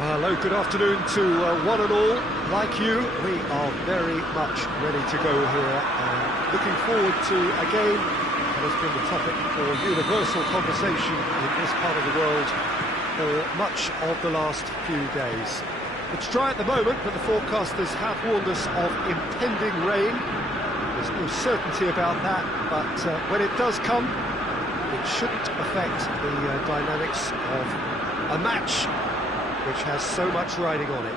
Hello, good afternoon to one and all. Like you, we are very much ready to go here and looking forward to a game that has been the topic for universal conversation in this part of the world for much of the last few days. It's dry at the moment, but the forecasters have warned us of impending rain. There's no certainty about that, but when it does come, it shouldn't affect the dynamics of a match which has so much riding on it.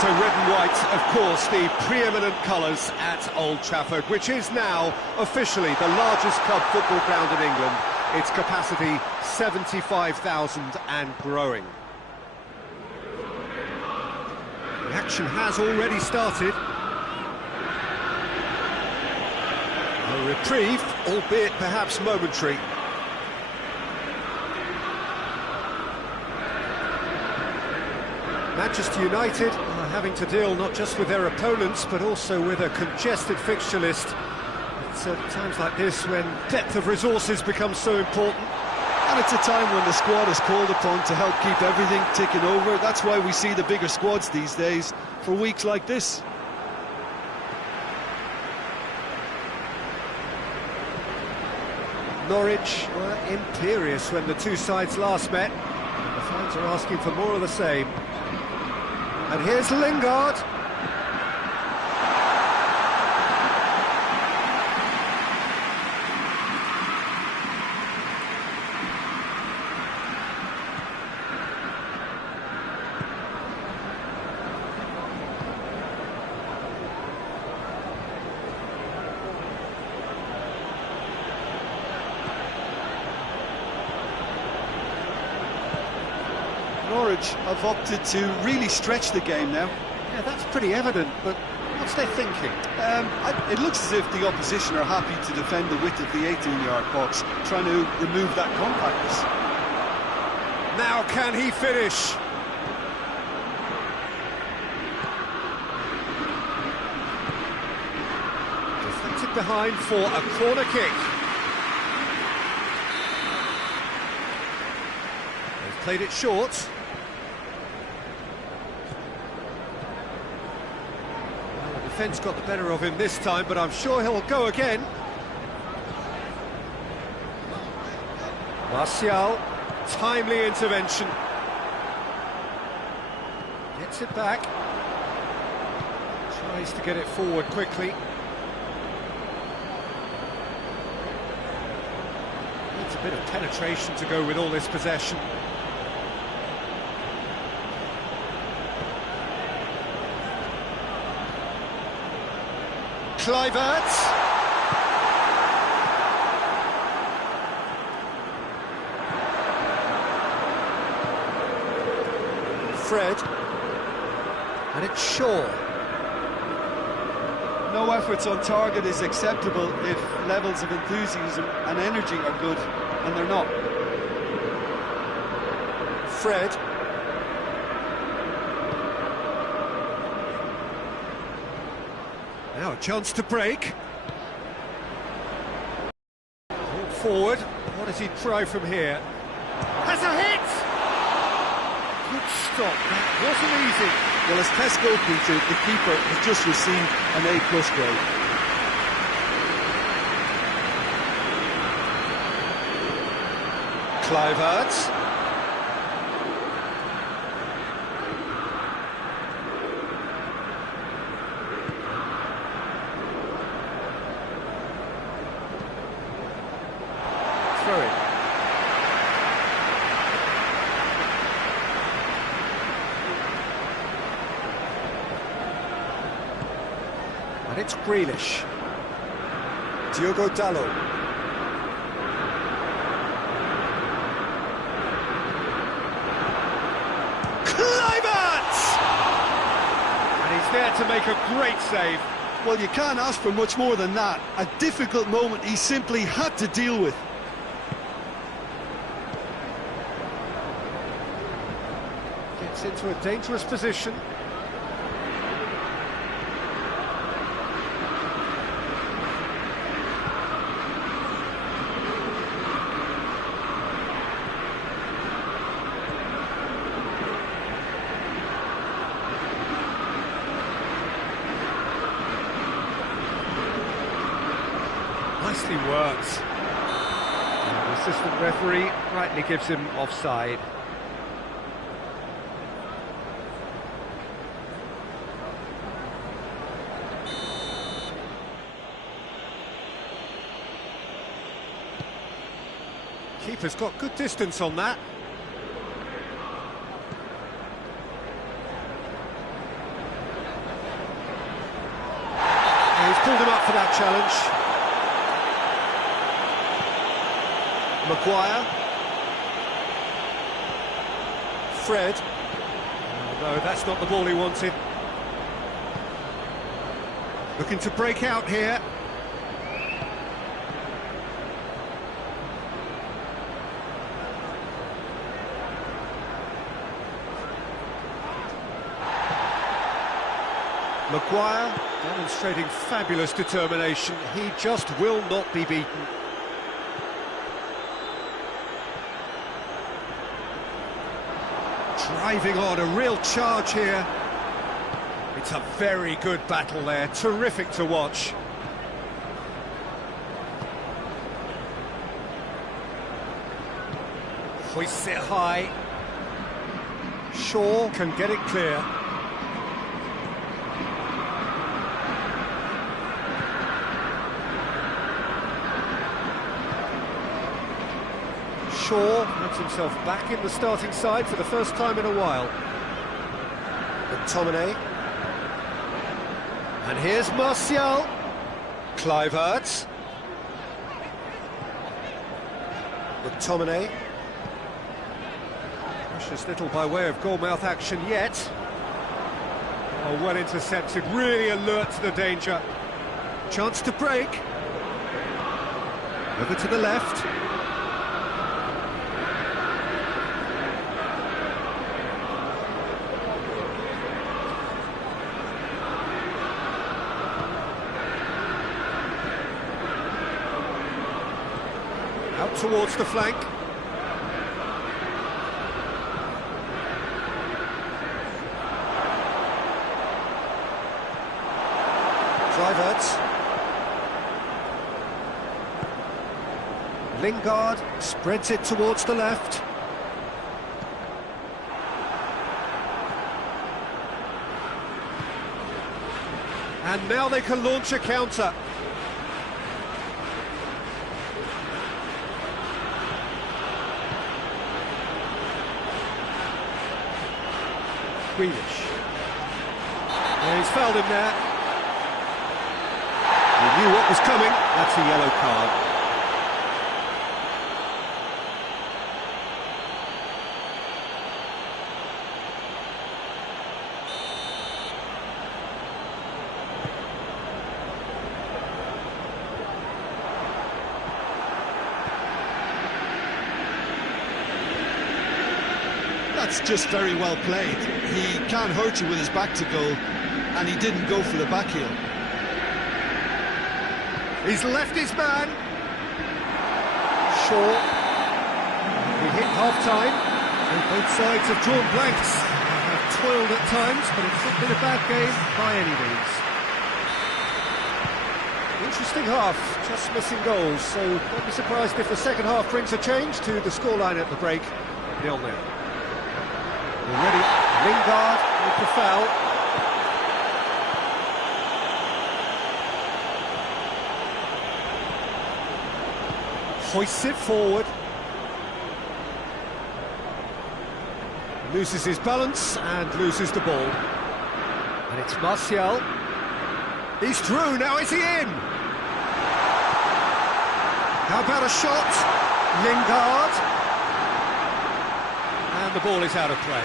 So red and white, of course, the preeminent colours at Old Trafford, which is now officially the largest club football ground in England. Its capacity 75,000 and growing. The action has already started. A reprieve, albeit perhaps momentary. Manchester United are having to deal not just with their opponents, but also with a congested fixture list. It's at times like this when depth of resources becomes so important. And it's a time when the squad is called upon to help keep everything ticking over. That's why we see the bigger squads these days for weeks like this. Norwich were imperious when the two sides last met. The fans are asking for more of the same. And here's Lingard. Norwich have opted to really stretch the game now. Yeah, that's pretty evident, but what's their thinking? It looks as if the opposition are happy to defend the width of the 18-yard box, trying to remove that compactness. Now can he finish? Deflected behind for a corner kick. They've played it short. Defence got the better of him this time, but I'm sure he'll go again. Martial, timely intervention. Gets it back. Tries to get it forward quickly. Needs a bit of penetration to go with all this possession. Kluivert. Fred. And it's Shaw. No efforts on target is acceptable if levels of enthusiasm and energy are good, and they're not. Fred. Now a chance to break. Ball forward. What does he try from here? Has a hit! Good stop. That wasn't easy. Well, as test goalkeeper, the keeper has just received an A+ grade. Kluivert. And it's Grealish. Diogo Dalot. Kluivert! And he's there to make a great save. Well, you can't ask for much more than that. A difficult moment he simply had to deal with. Gets into a dangerous position. nicely worked. And the assistant referee rightly gives him offside. Keeper's got good distance on that. And he's pulled him up for that challenge. Maguire. Fred. Oh, no, that's not the ball he wanted. Looking to break out here. Maguire demonstrating fabulous determination. He just will not be beaten. Driving on, a real charge here. It's a very good battle there, terrific to watch. Hoists it high. Shaw can get it clear. Shaw finds himself back in the starting side for the first time in a while. McTominay. And here's Martial. Kluivert. McTominay. Precious little by way of goal-mouth action yet. Oh, well intercepted, really alert to the danger. Chance to break. Over to the left. Out towards the flank. Kluivert. Lingard spreads it towards the left. And now they can launch a counter. Grealish. And he's fouled him there. He knew what was coming. That's a yellow card. That's just very well played. He can't hurt you with his back to goal, and he didn't go for the back heel. He's left his man. Shaw. We hit half-time, and both sides have drawn blanks. They have toiled at times, but it's not been a bad game by any means. Interesting half, just missing goals, so don't be surprised if the second half brings a change to the scoreline at the break. 0-0. Already, Lingard with the foul. Hoists it forward. Loses his balance and loses the ball. And it's Martial. He's through, now is he in? How about a shot? Lingard. And the ball is out of play.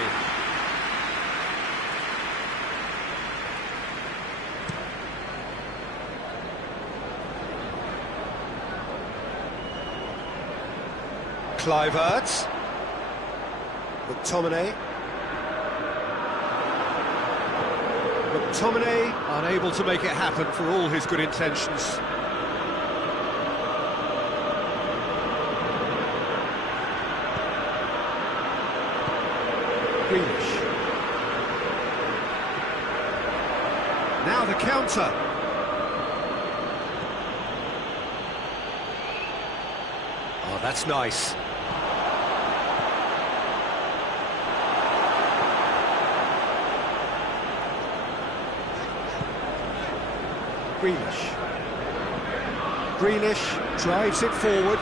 Kluivert. McTominay. McTominay unable to make it happen for all his good intentions. Grealish. Now the counter. That's nice. Greenish drives it forward.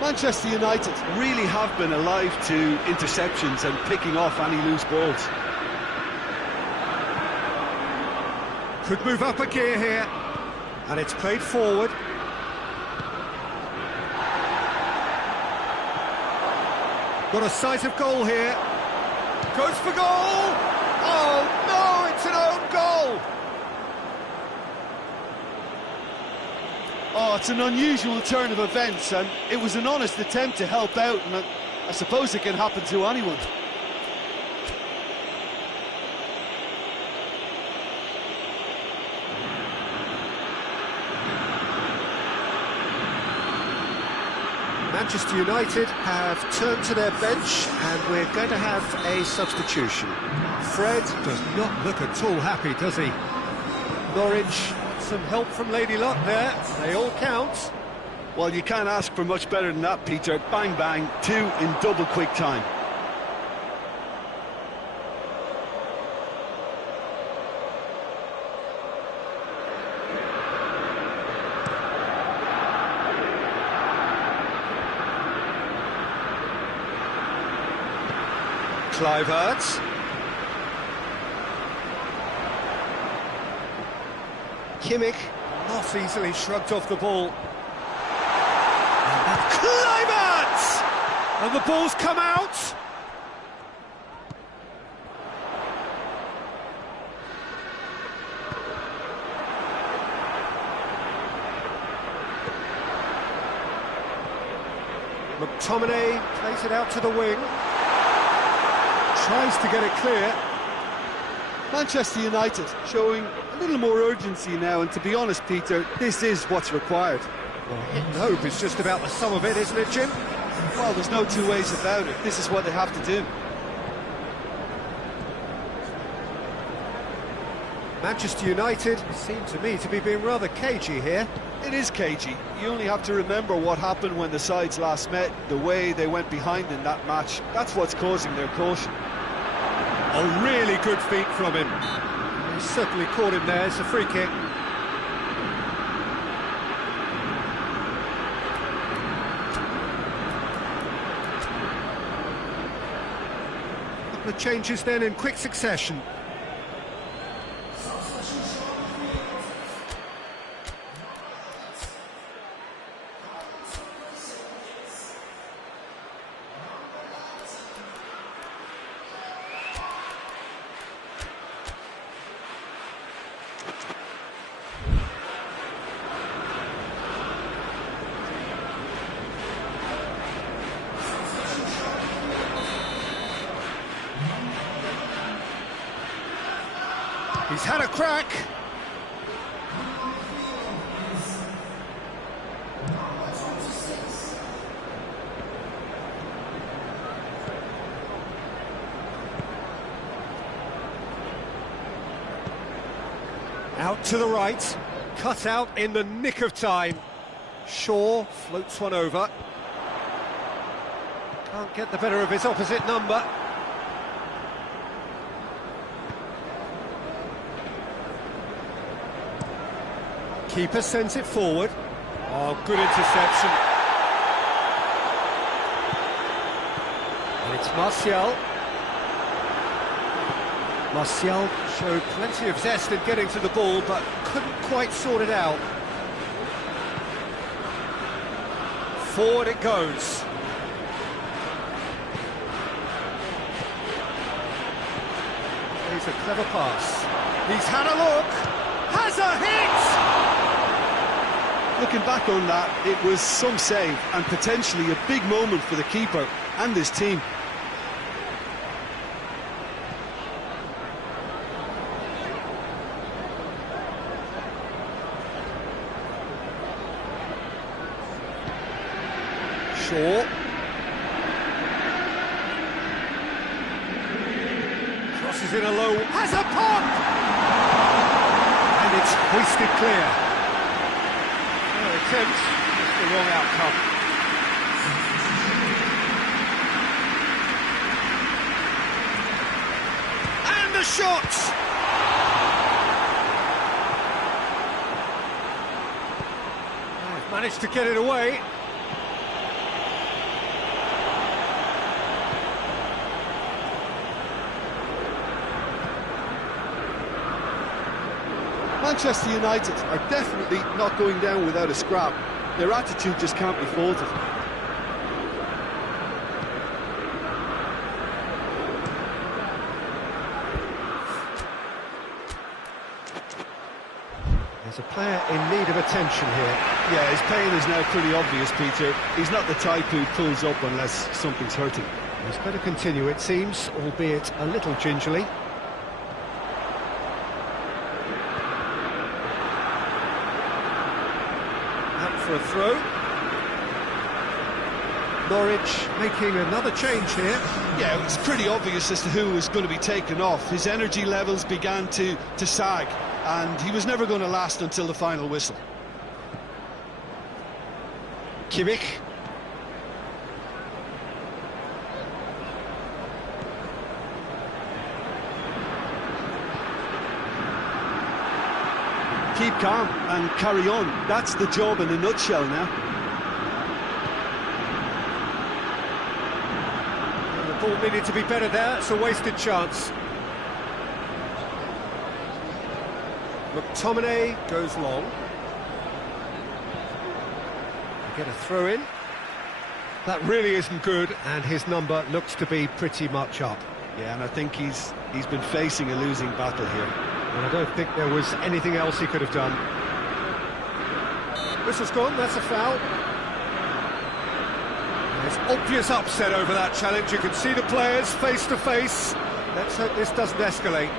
Manchester United really have been alive to interceptions and picking off any loose balls. Could move up a gear here, and it's played forward. Got a sight of goal here. Goes for goal! Oh no, it's an own goal! Oh, it's an unusual turn of events, and it was an honest attempt to help out, and I suppose it can happen to anyone. Manchester United have turned to their bench, and we're going to have a substitution. Fred does not look at all happy, does he? Norwich, some help from Lady Luck there. They all count. Well, you can't ask for much better than that, Peter. Bang, bang, 2 in double quick time. Kluivert. Kimmich, not easily shrugged off the ball. And Kluivert! And the ball's come out! McTominay plays it out to the wing. Tries to get it clear. Manchester United showing a little more urgency now, and to be honest, Peter, this is what's required. Well, hitting hope is just about the sum of it, isn't it, Jim? Well, there's no two ways about it. This is what they have to do. Manchester United seem to me to be being rather cagey here. It is cagey. You only have to remember what happened when the sides last met, the way they went behind in that match. That's what's causing their caution. A really good feat from him. He certainly caught him there. It's a free kick. A couple of changes then in quick succession. He's had a crack. Out to the right, cut out in the nick of time. Shaw floats one over. Can't get the better of his opposite number. Keeper sends it forward. Oh, good interception. And it's Martial. Martial showed plenty of zest in getting to the ball, but couldn't quite sort it out. Forward it goes. Here's a clever pass. He's had a look. Has a hit! Looking back on that, it was some save and potentially a big moment for the keeper and his team. Shaw. Crosses in a low, has a pop! And it's hoisted clear. attempt, just the wrong outcome. And the shot! They've managed to get it away. Manchester United are definitely not going down without a scrap. Their attitude just can't be faulted. There's a player in need of attention here. Yeah, his pain is now pretty obvious, Peter. He's not the type who pulls up unless something's hurting. He's going to continue, it seems, albeit a little gingerly. For a throw. Norwich making another change here. Yeah, it was pretty obvious as to who was going to be taken off. His energy levels began to sag, and he was never going to last until the final whistle. Kimmich. Keep calm and carry on. That's the job in a nutshell now. The ball needed to be better there. It's a wasted chance. McTominay goes long. They get a throw in. That really isn't good, and his number looks to be pretty much up. Yeah, and I think he's been facing a losing battle here. And I don't think there was anything else he could have done. Whistle's gone, that's a foul. There's obvious upset over that challenge. You can see the players face to face. Let's hope this doesn't escalate.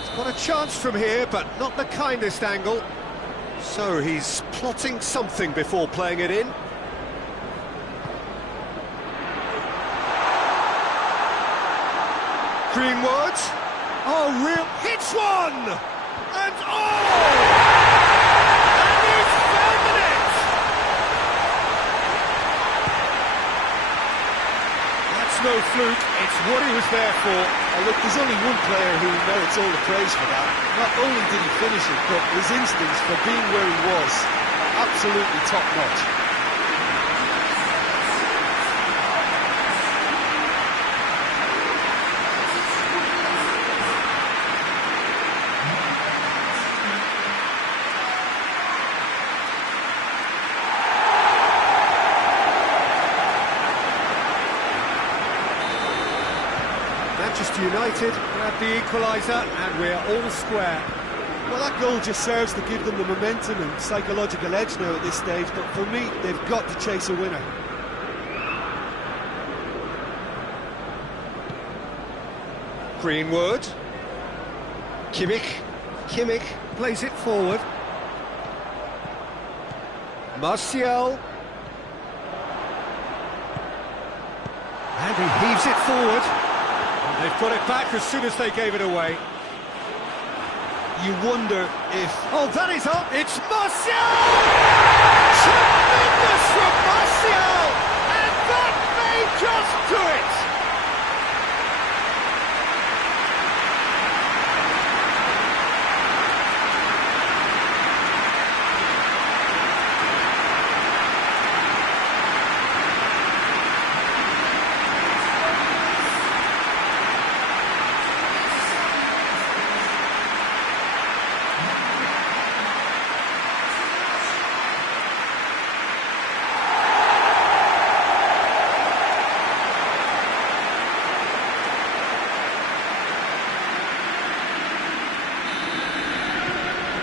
He's got a chance from here, but not the kindest angle. So he's plotting something before playing it in. Greenwood, hits one, and and he's found the net! That's no fluke, it's what he was there for. Look, there's only one player who merits all the praise for that. Not only did he finish it, but his instincts for being where he was are absolutely top-notch. Manchester United grab the equaliser and we're all square. Well, that goal just serves to give them the momentum and psychological edge now at this stage, but for me, they've got to chase a winner. Greenwood. Kimmich plays it forward. Martial. And he heaves it forward. They've got it back as soon as they gave it away. You wonder if... Oh, that is up! It's Martial! Tremendous from Martial! And that may just do it!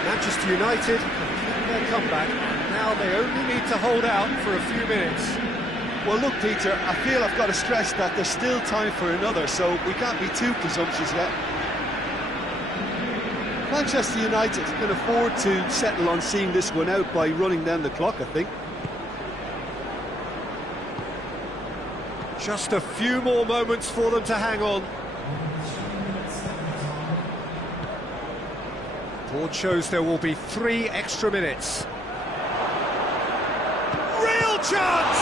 Manchester United completing their comeback, and now they only need to hold out for a few minutes. Well, look, Peter, I feel I've got to stress that there's still time for another, so we can't be too presumptuous yet. Manchester United can afford to settle on seeing this one out by running down the clock, I think. Just a few more moments for them to hang on. Board shows there will be 3 extra minutes. Real chance!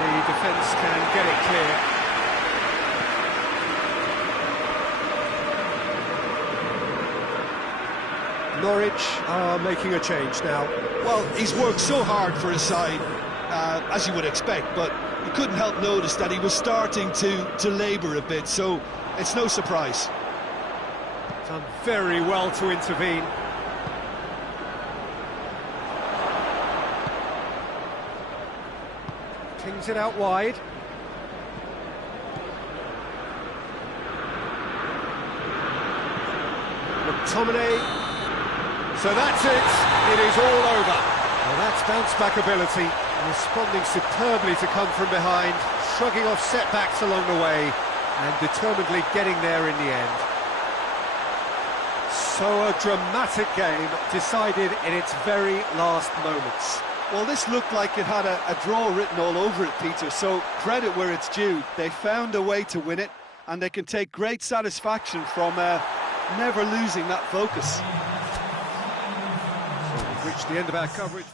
And the defence can get it clear. Norwich are making a change now. Well, he's worked so hard for his side, as you would expect, but you couldn't help notice that he was starting to labour a bit, so it's no surprise. Done very well to intervene. Kings it out wide. McTominay. So that's it. It is all over. Well, that's bounce-back ability, responding superbly to come from behind, shrugging off setbacks along the way, and determinedly getting there in the end. So a dramatic game decided in its very last moments. Well, this looked like it had a draw written all over it, Peter, so credit where it's due. They found a way to win it, and they can take great satisfaction from never losing that focus. So we've reached the end of our coverage.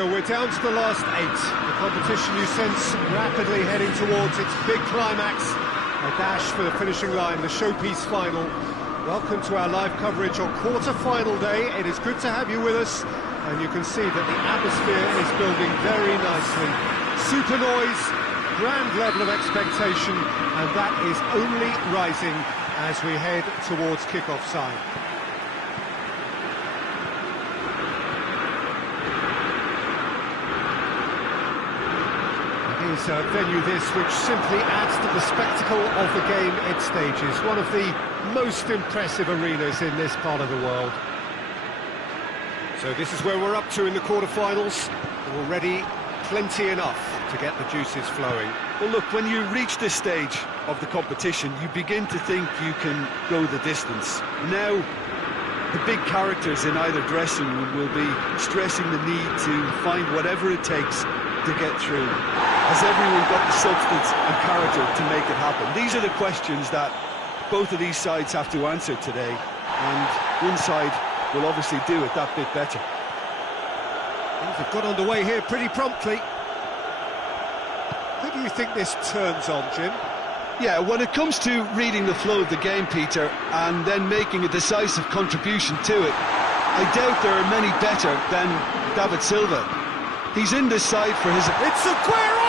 So we're down to the last 8. The competition, you sense, rapidly heading towards its big climax. A dash for the finishing line, the showpiece final. Welcome to our live coverage on quarter-final day. It is good to have you with us, and you can see that the atmosphere is building very nicely. Super noise, grand level of expectation, and that is only rising as we head towards kick-off time. Is a venue this which simply adds to the spectacle of the game it stages. One of the most impressive arenas in this part of the world. So this is where we're up to in the quarterfinals. Already plenty enough to get the juices flowing. Well, look, when you reach this stage of the competition, you begin to think you can go the distance. Now, the big characters in either dressing room will be stressing the need to find whatever it takes to get through. Has everyone got the substance and character to make it happen? These are the questions that both of these sides have to answer today, and one side will obviously do it that bit better. Things have got underway here pretty promptly. Who do you think this turns on, Jim? Yeah, when it comes to reading the flow of the game, Peter, and then making a decisive contribution to it, I doubt there are many better than David Silva. He's in this side for his... It's Aguero!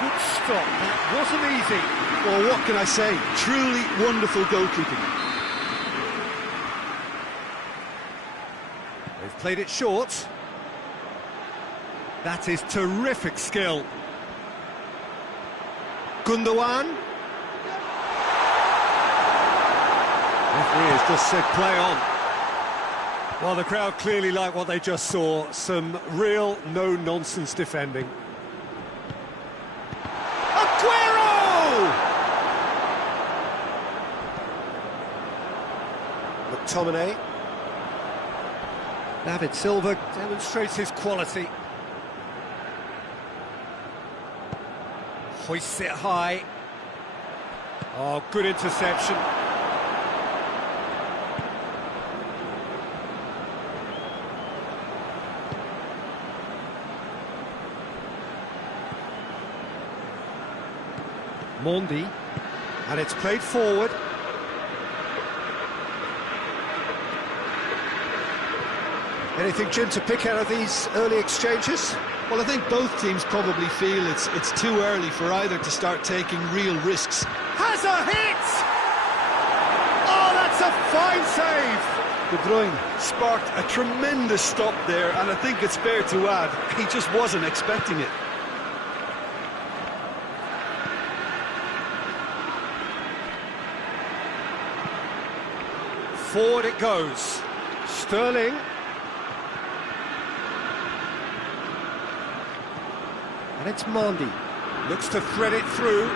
Good stop, that wasn't easy. Well, what can I say? Truly wonderful goalkeeping. They've played it short. That is terrific skill. Gundogan. Referee has just said play on. Well, the crowd clearly like what they just saw. Some real no-nonsense defending. Aguero! McTominay. David Silva demonstrates his quality. Hoists it high. Oh, good interception. Mondi, and it's played forward. Anything, Jim, to pick out of these early exchanges? Well, I think both teams probably feel it's too early for either to start taking real risks. Has a hit! Oh, that's a fine save! De Bruyne sparked a tremendous stop there, and I think it's fair to add, he just wasn't expecting it. Forward it goes. Sterling. And it's Mondi. Looks to thread it through.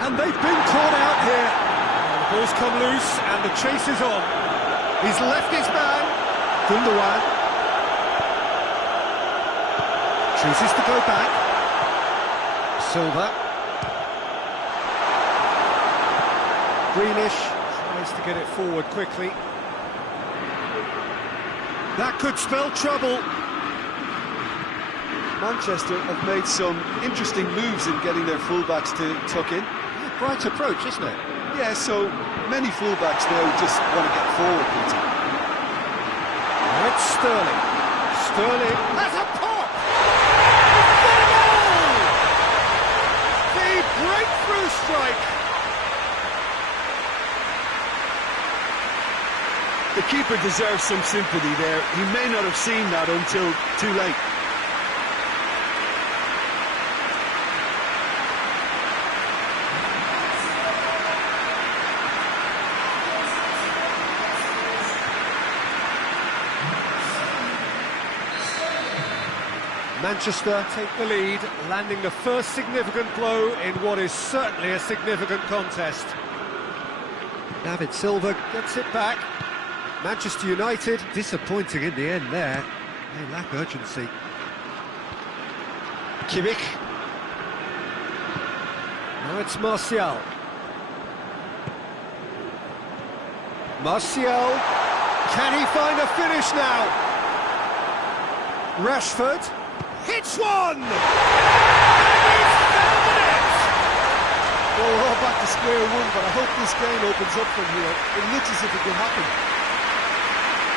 And they've been caught out here. The ball's come loose and the chase is on. He's left his man. Gundogan. Chooses to go back. Silva. Greenish tries to get it forward quickly. That could spell trouble. Manchester have made some interesting moves in getting their fullbacks to tuck in. Yeah, bright approach, isn't it? Yeah, so many fullbacks now just want to get forward, Peter. Now it's Sterling. Sterling has a pop! The breakthrough strike! The keeper deserves some sympathy there. He may not have seen that until too late. Manchester take the lead, landing the first significant blow in what is certainly a significant contest. David Silva gets it back. Manchester United disappointing in the end there. They lack urgency. Kimmich. Now it's Martial. Martial, can he find a finish now? Rashford, hits one! And he's found the net! Well, we're all back to square one, but I hope this game opens up from here. It looks as if it could happen.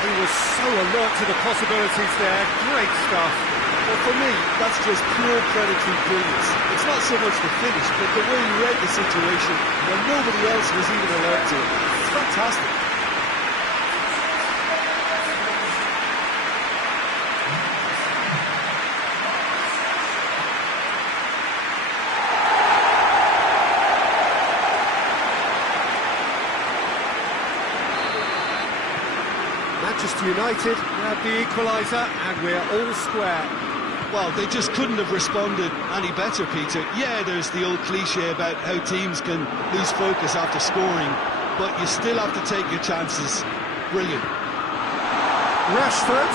He was so alert to the possibilities there, great stuff. Well, for me, that's just pure predatory brilliance. It's not so much the finish, but the way he read the situation when nobody else was even alert to it. It's fantastic. Manchester United have the equaliser and we're all square. Well, they just couldn't have responded any better, Peter. Yeah, there's the old cliche about how teams can lose focus after scoring, but you still have to take your chances. Brilliant. Rashford,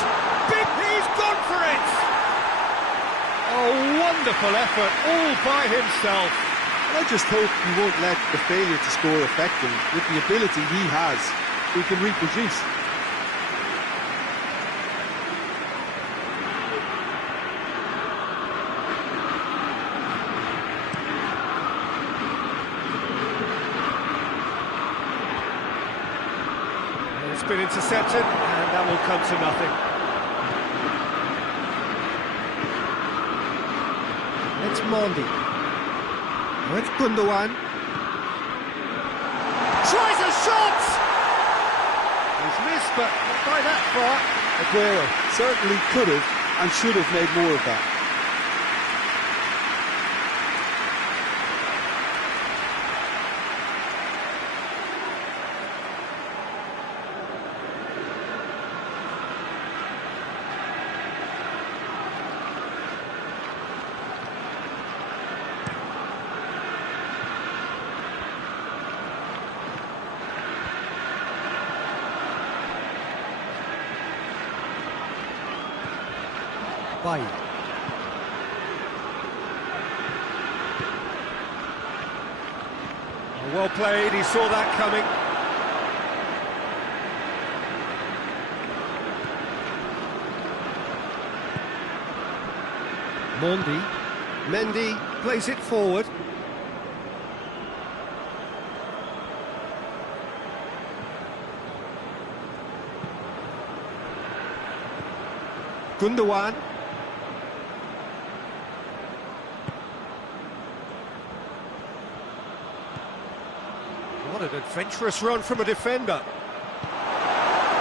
he's gone for it! Oh, wonderful effort, all by himself. I just hope he won't let the failure to score affect him. With the ability he has, he can reproduce. It's been intercepted, and that will come to nothing. It's Mondi. Now it's Gundogan. Tries a shot! He's missed, but not by that far. Aguero certainly could have and should have made more of that. Bailly. Well played, he saw that coming. Mondi. Mendy plays it forward. Gundogan. What an adventurous run from a defender.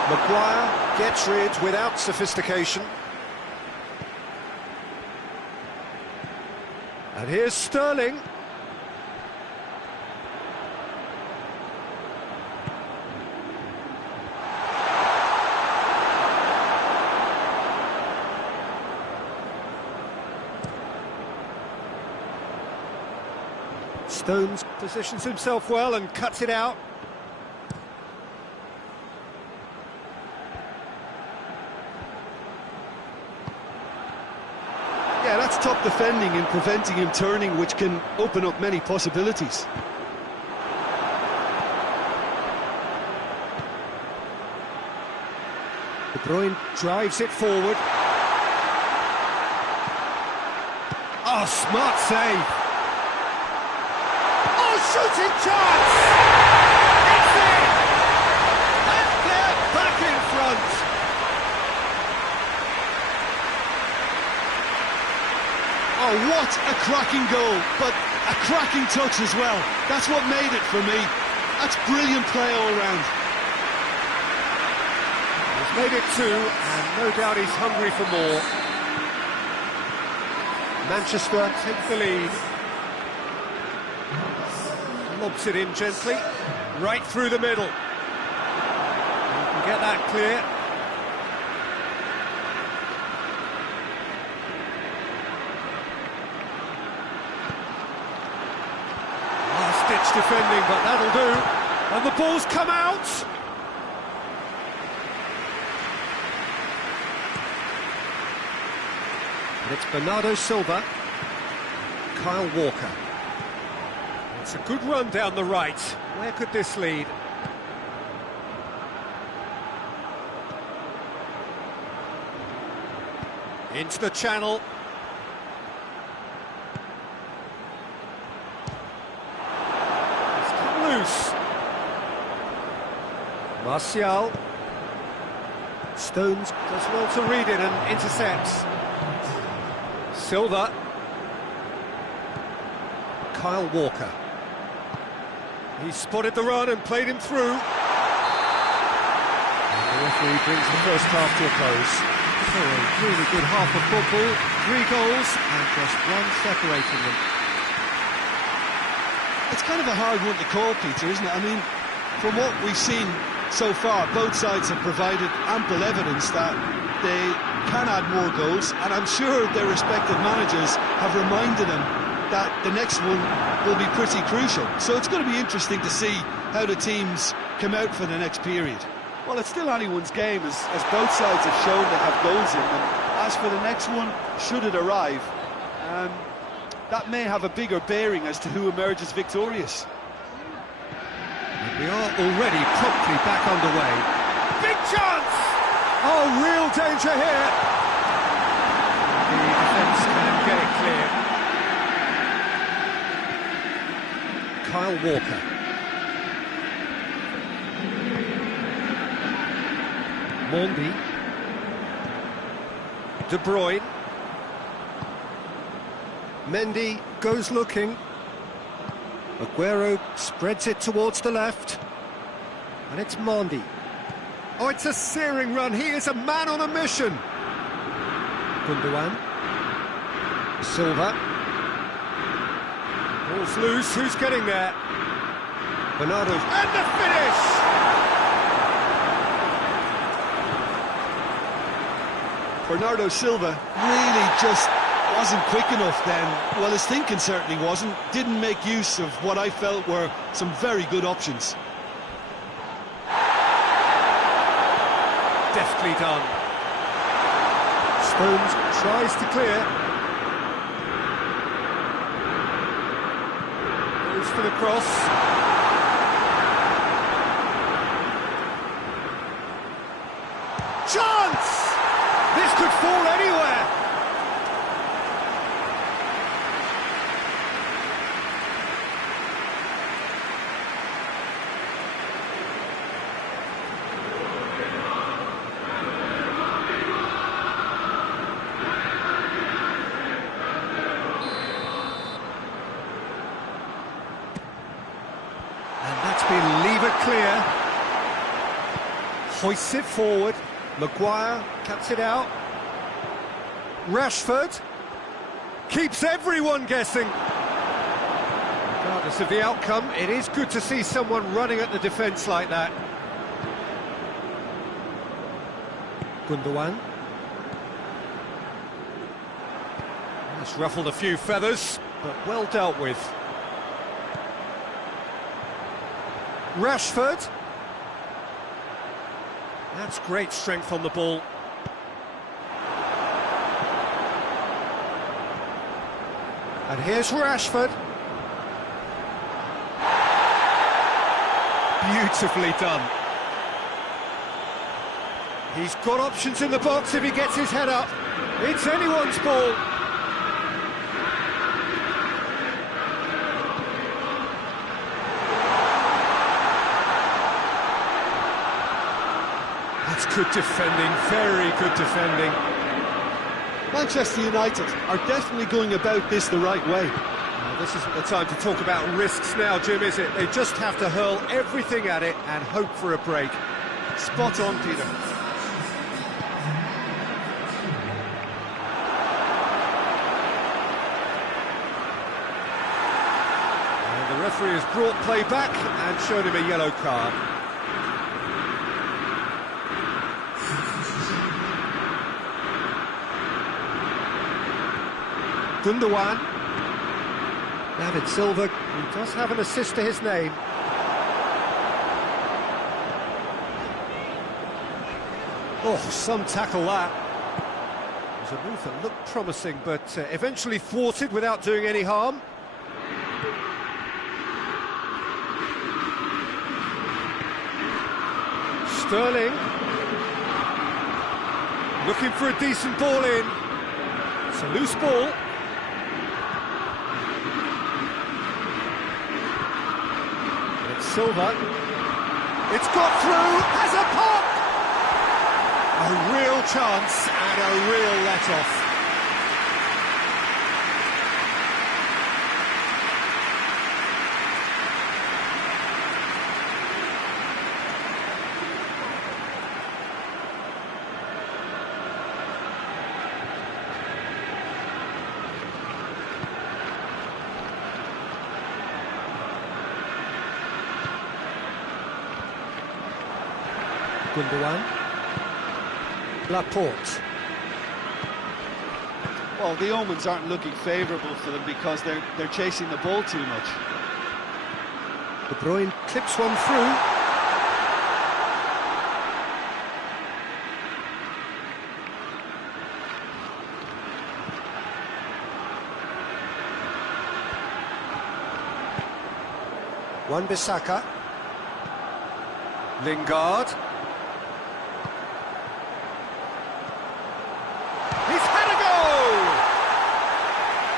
Maguire gets rid without sophistication. And here's Sterling. Stones positions himself well and cuts it out. Yeah, that's top defending and preventing him turning, which can open up many possibilities. De Bruyne drives it forward. Oh, smart save. Oh, shooting chance! It's in! And they're back in front. Oh, what a cracking goal, but a cracking touch as well. That's what made it for me. That's brilliant play all round. He's made it two, and no doubt he's hungry for more. Manchester take the lead. Lobs it in gently, right through the middle. You can get that clear. Last-ditch defending, but that'll do. And the ball's come out. And it's Bernardo Silva. Kyle Walker. It's a good run down the right. Where could this lead? Into the channel. It's come loose. Martial. Stones does well to read it and intercepts. Silva. Kyle Walker. He spotted the run and played him through. And the referee brings the first half to a close. So a really good half of football, 3 goals and just one separating them. It's kind of a hard one to call, Peter, isn't it? I mean, from what we've seen so far, both sides have provided ample evidence that they can add more goals, and I'm sure their respective managers have reminded them that the next one will be pretty crucial. So it's going to be interesting to see how the teams come out for the next period. Well, it's still anyone's game, as both sides have shown they have goals in them. As for the next one, should it arrive, that may have a bigger bearing as to who emerges victorious. And we are already promptly back underway. Big chance! Oh, real danger here! The defence can get it clear. Kyle Walker. Mendy. De Bruyne. Mendy goes looking. Aguero spreads it towards the left. And it's Mendy. Oh, it's a searing run. He is a man on a mission. Gundogan. Silva. Ball's loose. Who's getting there? Bernardo. And the finish! Bernardo Silva really just wasn't quick enough then. Well, his thinking certainly wasn't. Didn't make use of what I felt were some very good options. Deftly done. Stones tries to clear. Goes for the cross. Chance! This could fall anywhere. Leave it clear. Hoists it forward. Maguire cuts it out. Rashford keeps everyone guessing. Regardless of the outcome, it is good to see someone running at the defence like that. Gundogan. That's ruffled a few feathers, but well dealt with. Rashford. That's great strength on the ball. And here's Rashford. Beautifully done. He's got options in the box if he gets his head up. It's anyone's ball. That's good defending, very good defending. Manchester United are definitely going about this the right way. Well, this isn't the time to talk about risks now, Jim, is it? They just have to hurl everything at it and hope for a break. Spot on, Peter. And the referee has brought play back and shown him a yellow card. Gundogan. David Silva, who does have an assist to his name. Oh, some tackle that. It was a move that looked promising, but eventually thwarted without doing any harm. Sterling. Looking for a decent ball in. It's a loose ball. And it's Silva. It's got through, has a pop! A real chance and a real let-off. Gundogan. Laporte. Well, the omens aren't looking favourable for them because they're chasing the ball too much. De Bruyne clips one through. Wan-Bissaka. Lingard. He's had a goal!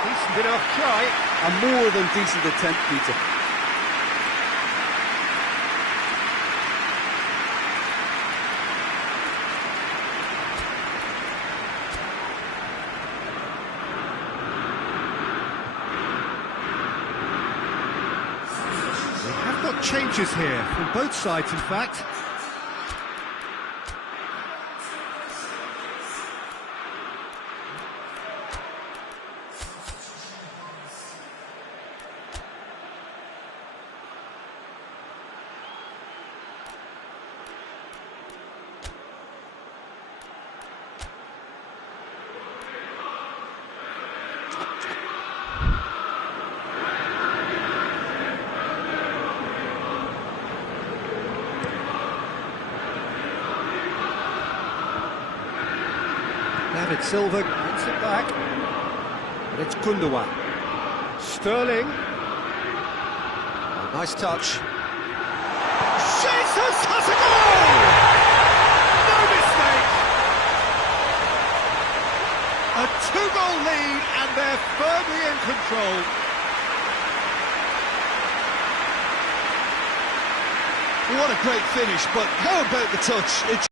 Decent enough try. A more than decent attempt, Peter. They have got changes here, from both sides in fact. David Silva gets it back, but it's Gundogan. Sterling. Oh, nice touch. Jesus has a goal! No mistake! A two-goal lead and they're firmly in control. What a great finish, but how about the touch? It's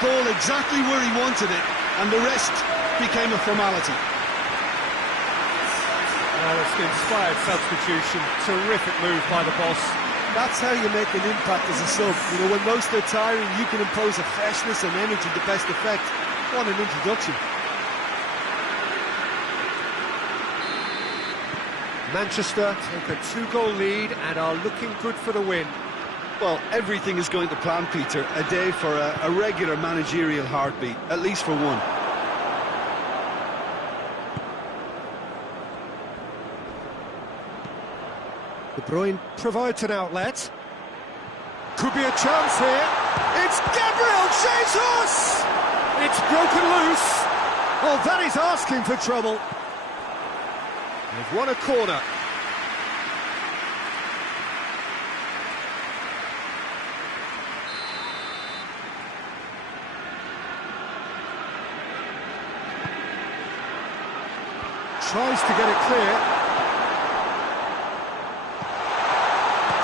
ball exactly where he wanted it, and the rest became a formality. Well, it's an inspired substitution. Terrific move by the boss. That's how you make an impact as a sub. You know, when most are tiring, you can impose a freshness and energy to best effect. What an introduction. Manchester take a two-goal lead and are looking good for the win. Well, everything is going to plan, Peter. A day for a regular managerial heartbeat, at least for one. De Bruyne provides an outlet. Could be a chance here. It's Gabriel Jesus! It's broken loose. Oh, that is asking for trouble. They've won a corner. Tries to get it clear.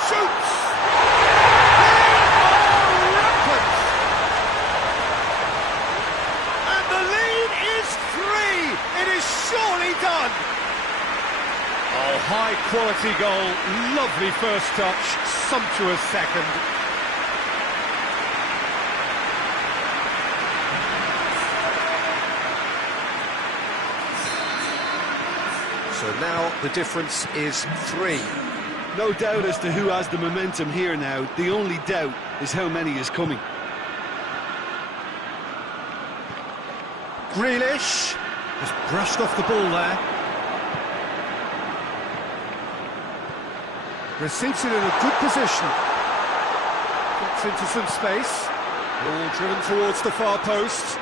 Shoots! Rampant! And the lead is 3! It is surely done! Oh, high-quality goal. Lovely first touch. Sumptuous second. So now the difference is 3. No doubt as to who has the momentum here now. The only doubt is how many is coming. Grealish has brushed off the ball there. Receives it in a good position. Gets into some space. Ball driven towards the far post.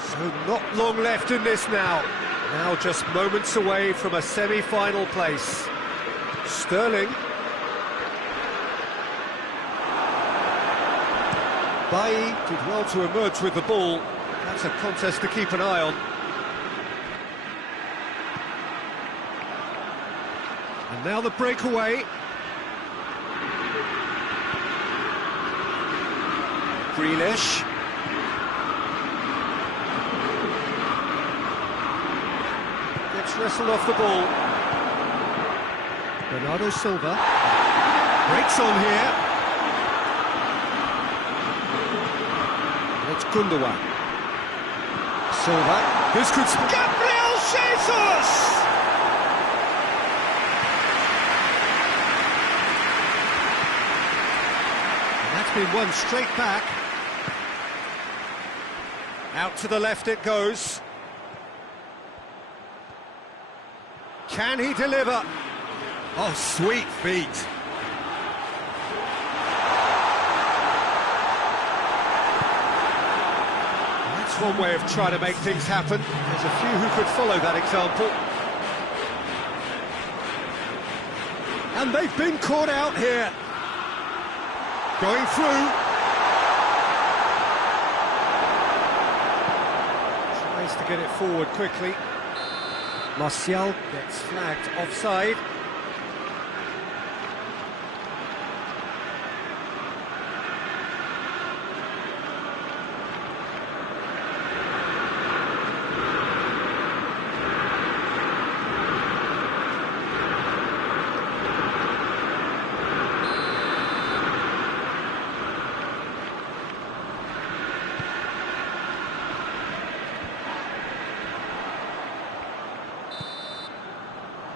So not long left in this now. Now just moments away from a semi-final place. Sterling. Bailly did well to emerge with the ball. That's a contest to keep an eye on. And now the breakaway. Grealish. Gets wrestled off the ball. Bernardo Silva. Breaks on here. It's Gundogan. Silva. This could... Gabriel Jesus! And that's been won straight back. Out to the left it goes. Can he deliver? Oh, sweet feet. That's one way of trying to make things happen. There's a few who could follow that example. And they've been caught out here. Going through. Tries to get it forward quickly. Martial gets flagged offside.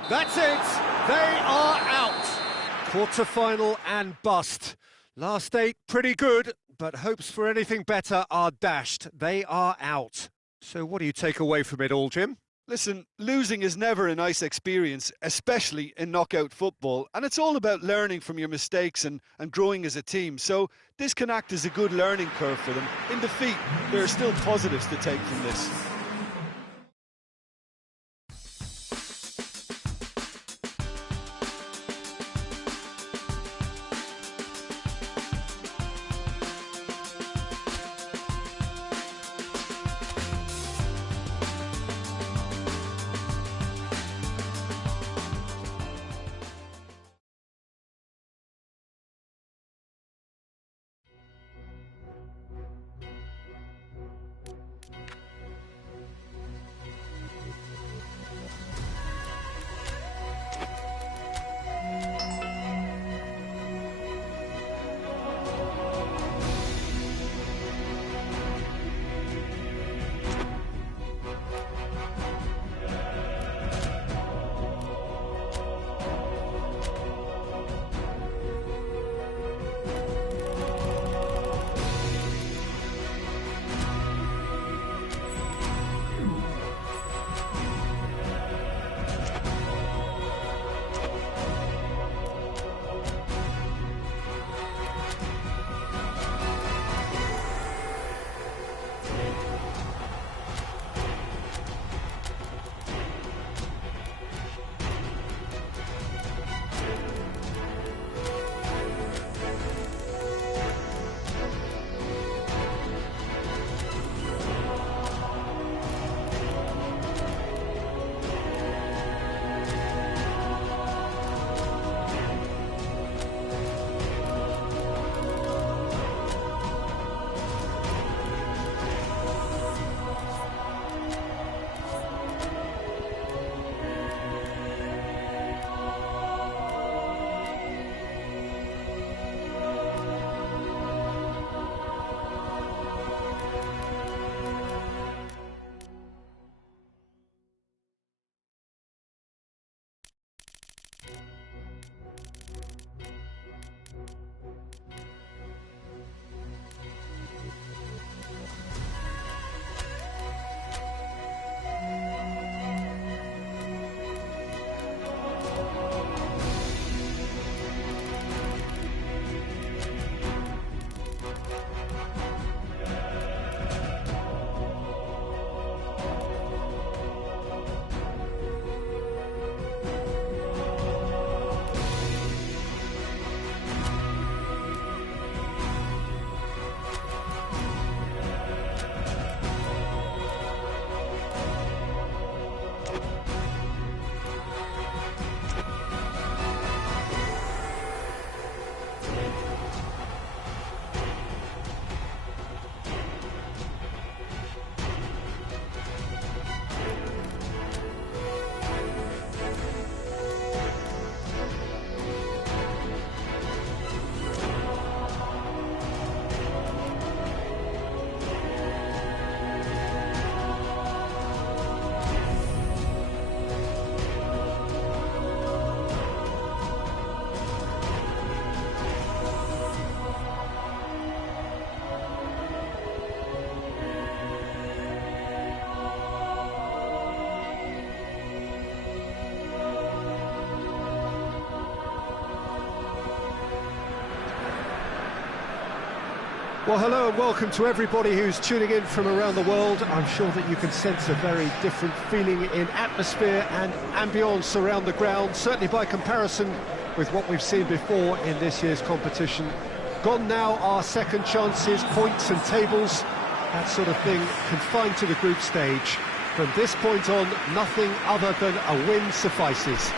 That's it, they are out. Quarter-final and bust. Last 8 pretty good, but hopes for anything better are dashed. They are out. So what do you take away from it all, Jim? Listen, losing is never a nice experience, especially in knockout football, and it's all about learning from your mistakes and growing as a team. So this can act as a good learning curve for them. In defeat, there are still positives to take from this. Well, hello and welcome to everybody who's tuning in from around the world. I'm sure that you can sense a very different feeling in atmosphere and ambience around the ground, certainly by comparison with what we've seen before in this year's competition. Gone now are second chances, points and tables, that sort of thing confined to the group stage. From this point on, nothing other than a win suffices.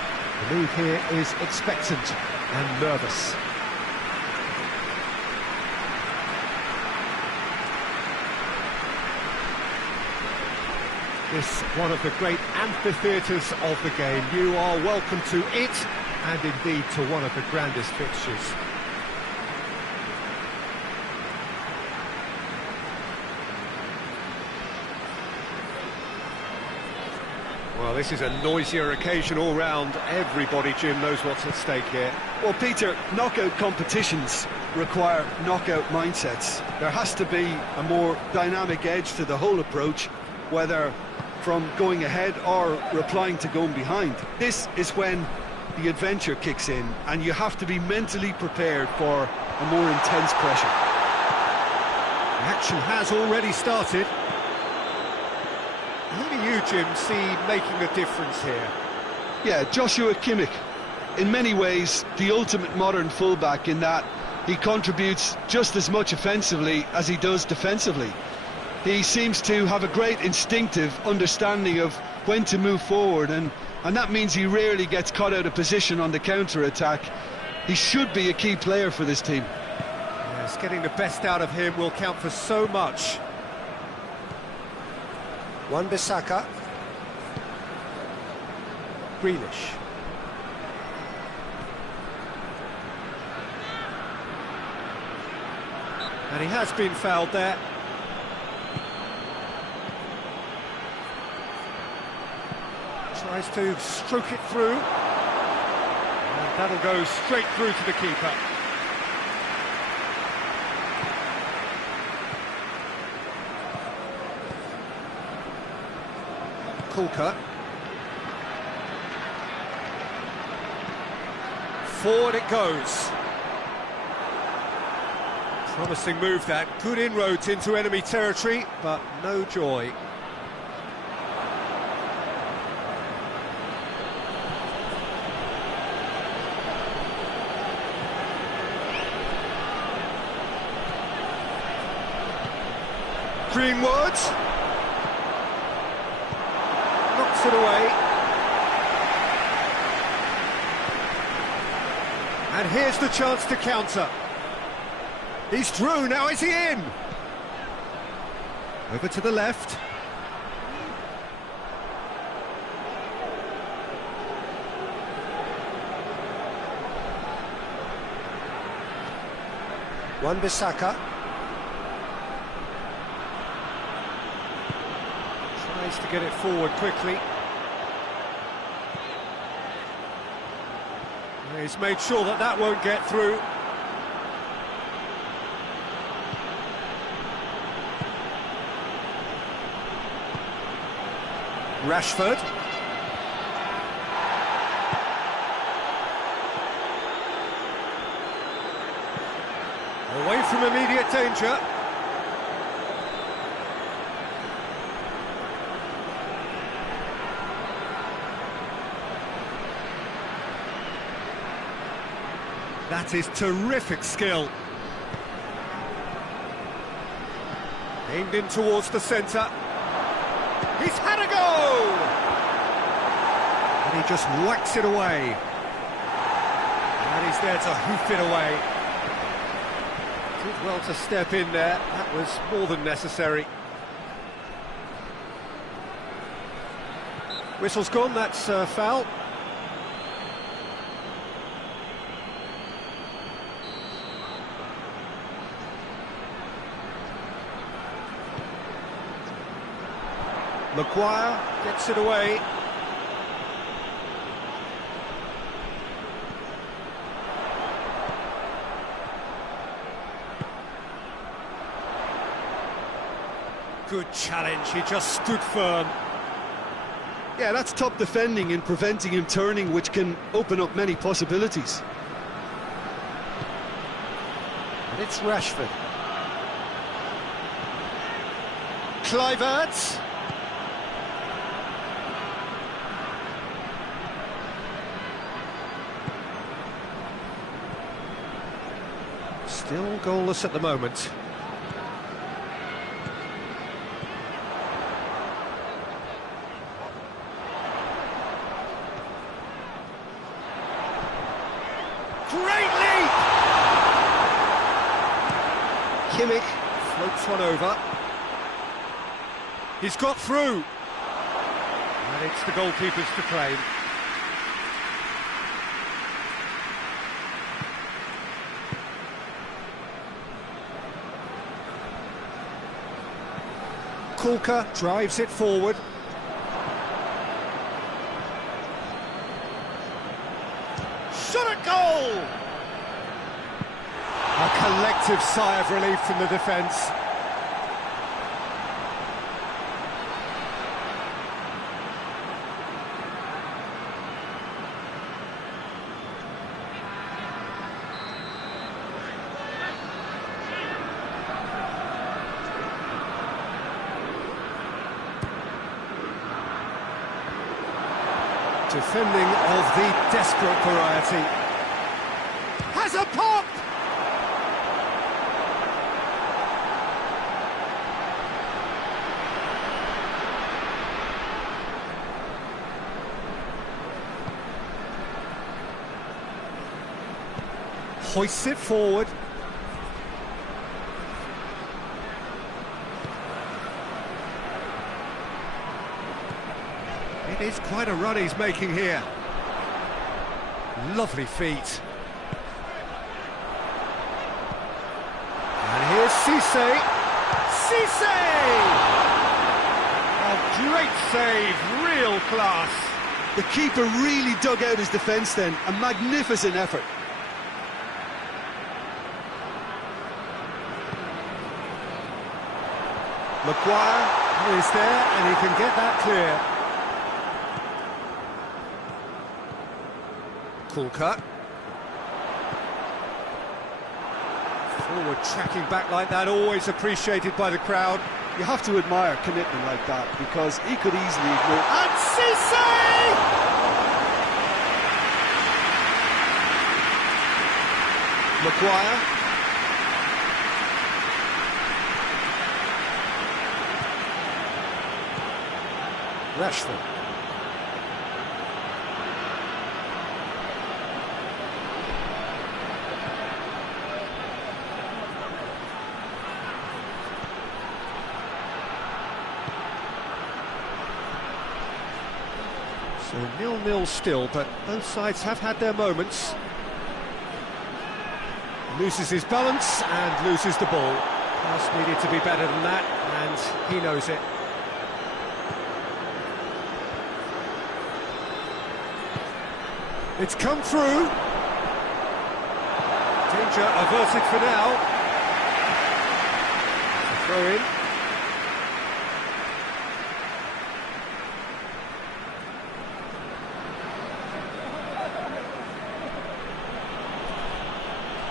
The mood here is expectant and nervous. This one of the great amphitheatres of the game. You are welcome to it, and indeed to one of the grandest fixtures. Well, this is a noisier occasion all round. Everybody, Jim, knows what's at stake here. Well, Peter, knockout competitions require knockout mindsets. There has to be a more dynamic edge to the whole approach, whether from going ahead or replying to going behind. This is when the adventure kicks in, and you have to be mentally prepared for a more intense pressure. The action has already started. Who do you, Jim, see making a difference here? Yeah, Joshua Kimmich. In many ways, the ultimate modern fullback in that he contributes just as much offensively as he does defensively. He seems to have a great instinctive understanding of when to move forward, and that means he rarely gets caught out of position on the counter-attack. He should be a key player for this team. Yes, getting the best out of him will count for so much. Wan-Bissaka. Grealish. And he has been fouled there. Tries to stroke it through. And that'll go straight through to the keeper. Kulka. Forward it goes. Promising move that. Good inroads into enemy territory, but no joy. Greenwood knocks it away, and here's the chance to counter. He's through, now is he in? Over to the left. Wan-Bissaka. Tries to get it forward quickly. He's made sure that that won't get through. Rashford. Away from immediate danger. That is terrific skill. Aimed in towards the centre. He's had a go! And he just whacks it away. And he's there to hoof it away. Did well to step in there. That was more than necessary. Whistle's gone, that's foul. Maguire gets it away. Good challenge, he just stood firm. Yeah, that's top defending and preventing him turning, which can open up many possibilities. And it's Rashford. Kluivert. Still goalless at the moment. Great leap! Kimmich floats one over. He's got through. And it's the goalkeepers to claim. Kulka drives it forward. Shot at goal! A collective sigh of relief from the defence. Defending of the desperate variety. Has a pop! Hoists it forward. It is quite a run he's making here. Lovely feet. And here's Cisse. Cisse! A great save, real class. The keeper really dug out his defence then. A magnificent effort. Maguire is there and he can get that clear. Kulka. Forward tracking back like that, always appreciated by the crowd. You have to admire commitment like that because he could easily ignore. And Cisse! Maguire. Rashford. So 0-0 still, but both sides have had their moments. Loses his balance and loses the ball. Pass needed to be better than that, and he knows it. It's come through. Danger averted for now. Throw in.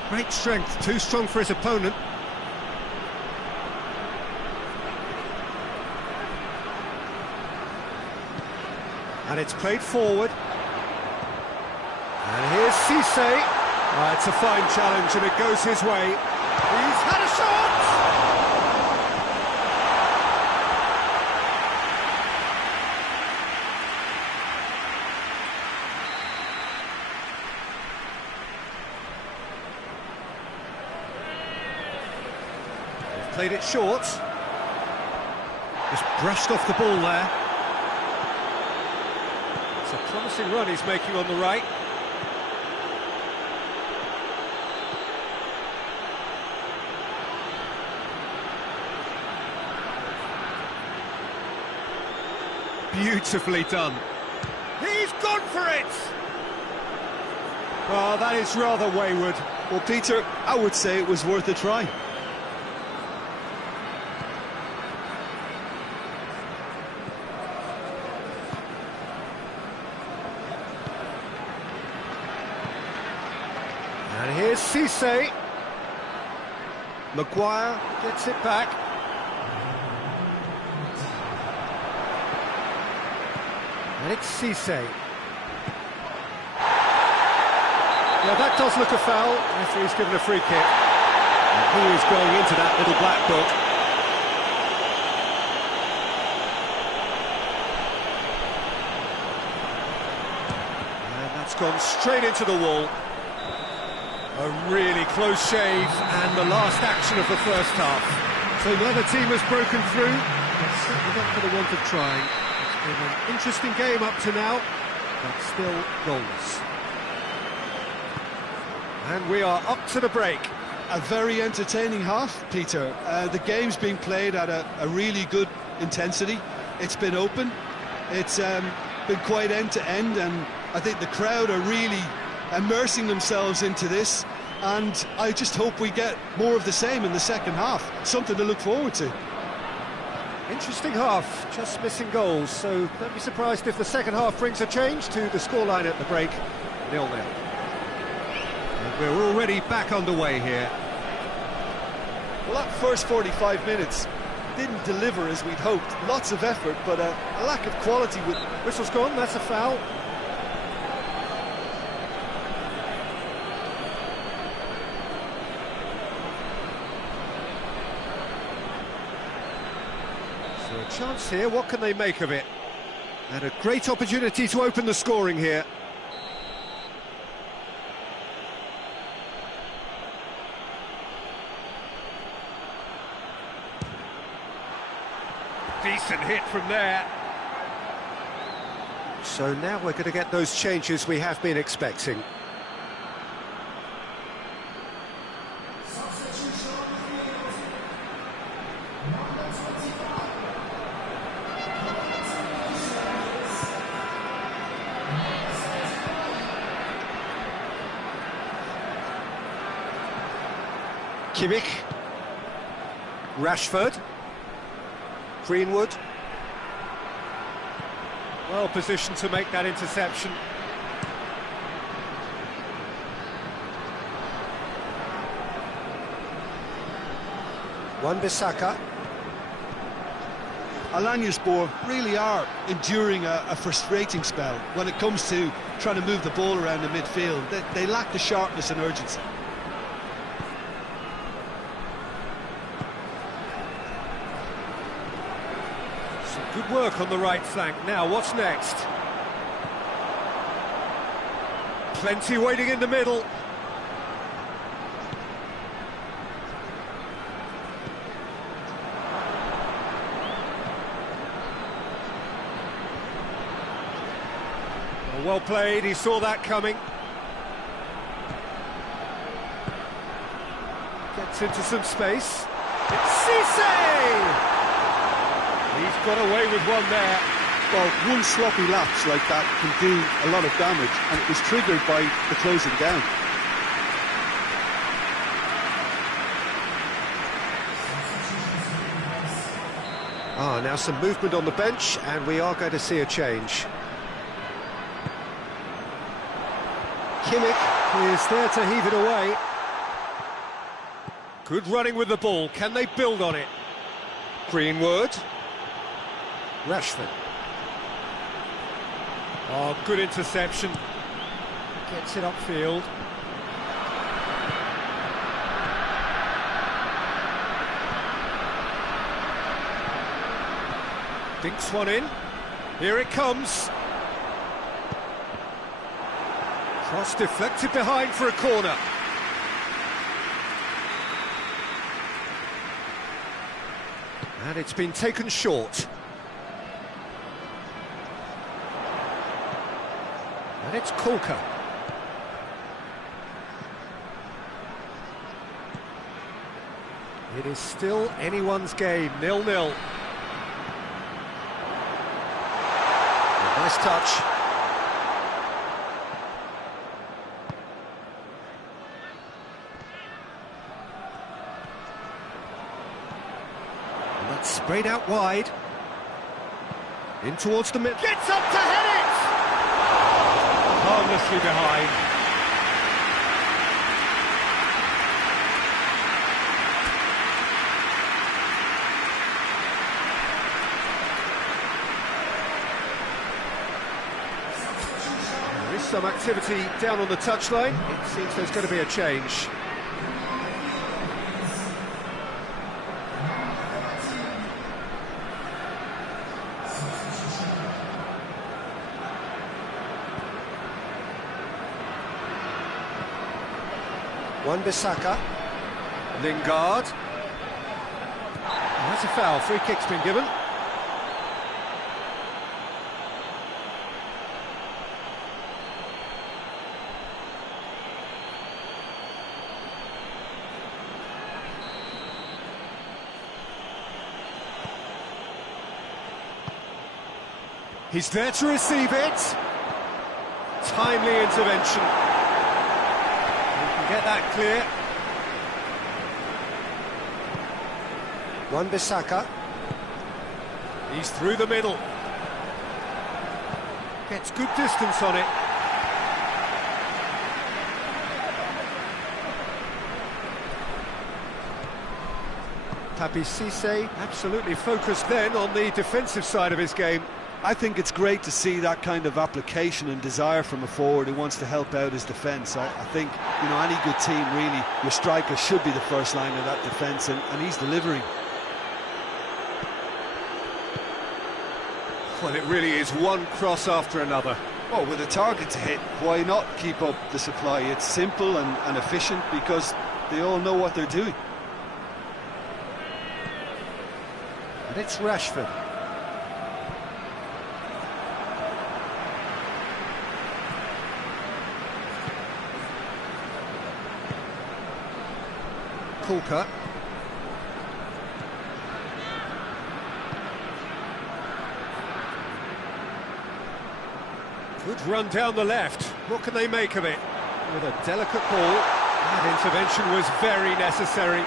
Great strength, too strong for his opponent. And it's played forward. And here's Cisse. It's a fine challenge and it goes his way. He's had a shot! They've played it short. Just brushed off the ball there. It's a promising run he's making on the right. Beautifully done. He's gone for it! Well, that is rather wayward. Well, Peter, I would say it was worth a try. And here's Cisse. Maguire gets it back. And it's Cisse. Yeah, that does look a foul. Referee's given a free kick. And he is going into that little black book. And that's gone straight into the wall. A really close shave, and the last action of the first half. So neither team has broken through, but certainly not for the want of trying. It's been an interesting game up to now, but still goals. And we are up to the break. A very entertaining half, Peter. The game's being played at a really good intensity. It's been open. It's been quite end-to-end, and I think the crowd are really immersing themselves into this, and I just hope we get more of the same in the second half. Something to look forward to. Interesting half, just missing goals, so don't be surprised if the second half brings a change to the scoreline at the break, 0-0. And we're already back underway here. Well, that first 45 minutes didn't deliver as we'd hoped. Lots of effort, but a lack of quality. With Whistle's gone, that's a foul. So a chance here, what can they make of it? And a great opportunity to open the scoring here. Decent hit from there. So now we're going to get those changes we have been expecting. Kimmich, Rashford, Greenwood, well positioned to make that interception. Wan-Bissaka. Alanyaspor really are enduring a frustrating spell when it comes to trying to move the ball around the midfield. They lack the sharpness and urgency. Good work on the right flank. Now, what's next? Plenty waiting in the middle. Well played, he saw that coming. Gets into some space. It's Cisse! He's got away with one there. Well, one sloppy lapse like that can do a lot of damage, and it was triggered by the closing down. Now some movement on the bench, and we are going to see a change. Kimmich is there to heave it away. Good running with the ball. Can they build on it? Greenwood. Rashford. Oh, good interception. Gets it upfield. Dinks one in. Here it comes. Cross deflected behind for a corner. And it's been taken short. And it's Kulka. It is still anyone's game, 0-0. Nice touch. And that's sprayed out wide. In towards the mid. Gets up to head it! Harmlessly behind. some activity down on the touchline. It seems there's going to be a change. Wan-Bissaka. Lingard. That's a foul. Free kick's been given. He's there to receive it. Timely intervention. He can get that clear. Wan-Bissaka. He's through the middle. Gets good distance on it. Papi Cissé absolutely focused then on the defensive side of his game. I think it's great to see that kind of application and desire from a forward who wants to help out his defence. I think, you know, any good team, really, your striker should be the first line of that defence, and he's delivering. Well, it really is one cross after another. Well, with a target to hit, why not keep up the supply? It's simple and efficient because they all know what they're doing. And it's Rashford. Kulka. Good run down the left. What can they make of it? With a delicate ball, that intervention was very necessary.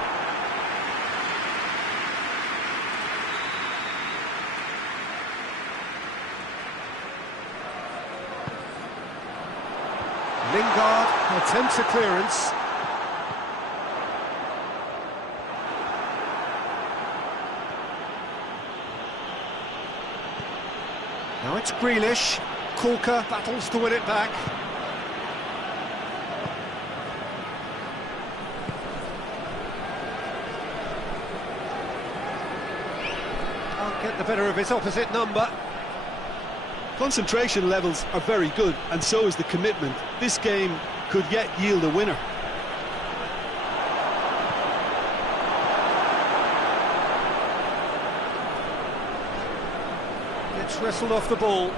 Lingard attempts a clearance. Now it's Grealish. Kulka battles to win it back. Can't get the better of his opposite number. Concentration levels are very good, and so is the commitment. This game could yet yield a winner. Gets wrestled off the ball.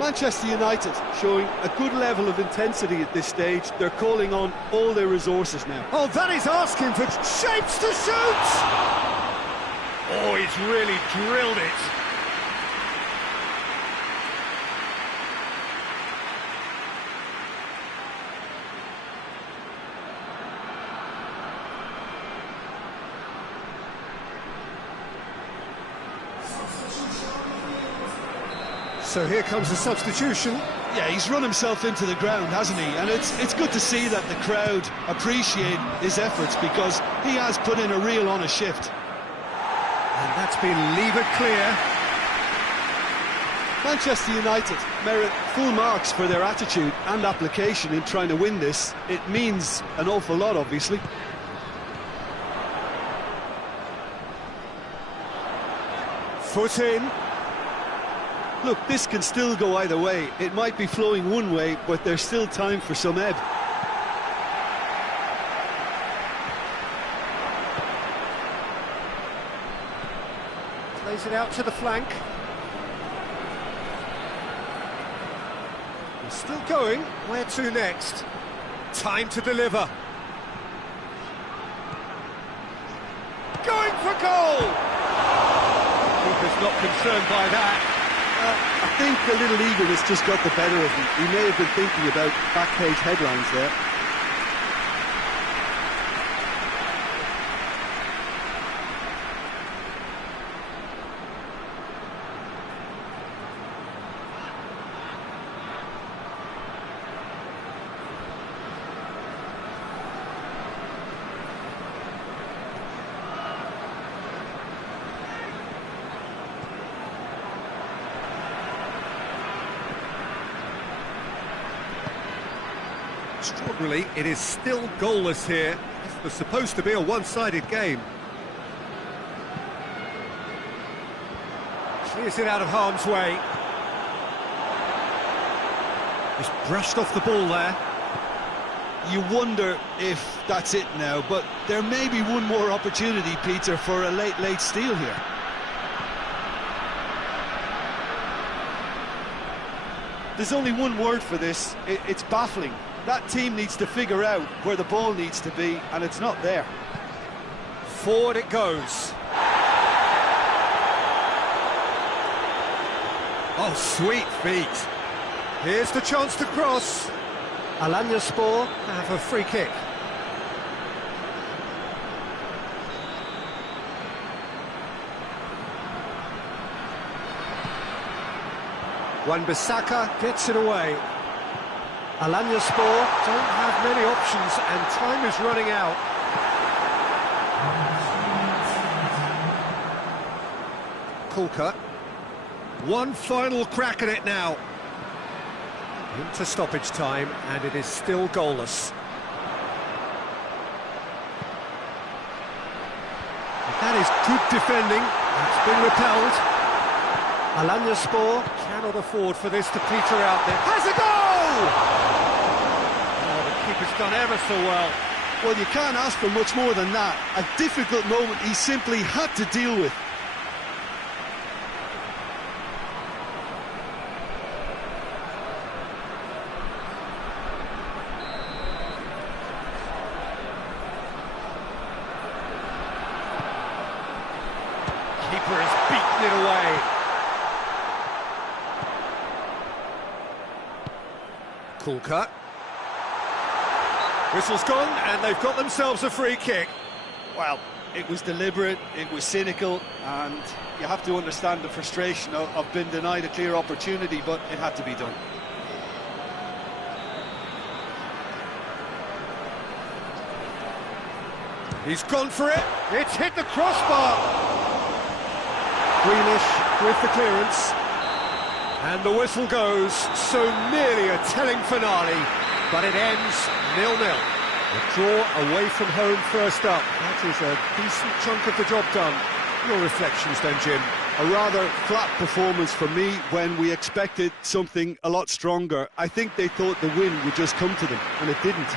Manchester United showing a good level of intensity at this stage. They're calling on all their resources now. Oh, that is asking for shapes to shoot! Oh, he's really drilled it. So here comes the substitution. Yeah, he's run himself into the ground, hasn't he? And it's good to see that the crowd appreciate his efforts because he has put in a real honest shift. And that's been levered clear. Manchester United merit full marks for their attitude and application in trying to win this. It means an awful lot, obviously. Foot in. Look, this can still go either way. It might be flowing one way, but there's still time for some ebb. Plays it out to the flank. He's still going. Where to next? Time to deliver. Going for goal! Keeper's not concerned by that. I think a little eagerness just got the better of him. He may have been thinking about back page headlines there. Extraordinarily, it is still goalless here. This was supposed to be a one-sided game. Clears it out of harm's way. He's brushed off the ball there. You wonder if that's it now, but there may be one more opportunity, Peter, for a late steal here. There's only one word for this, it's baffling. That team needs to figure out where the ball needs to be, and it's not there. Forward it goes. Oh, sweet feet. Here's the chance to cross. Alanyaspor have a free kick. Wan-Bissaka gets it away. Alanyaspor don't have many options and time is running out. Kulka. One final crack at it now. Into stoppage time, and it is still goalless. That is good defending. It's been repelled. Alanyaspor cannot afford for this to peter out there. Has a goal! Oh, the keeper's done ever so well. Well, you can't ask for much more than that. A difficult moment he simply had to deal with. Keeper has beaten it away. Kulka. Whistle's gone, and they've got themselves a free kick. Well, it was deliberate, it was cynical, and you have to understand the frustration of being denied a clear opportunity, but it had to be done. He's gone for it. It's hit the crossbar. Grealish with the clearance. And the whistle goes. So nearly a telling finale, but it ends 0-0. A draw away from home first up. That is a decent chunk of the job done. Your reflections then, Jim? A rather flat performance for me when we expected something a lot stronger. I think they thought the win would just come to them, and it didn't.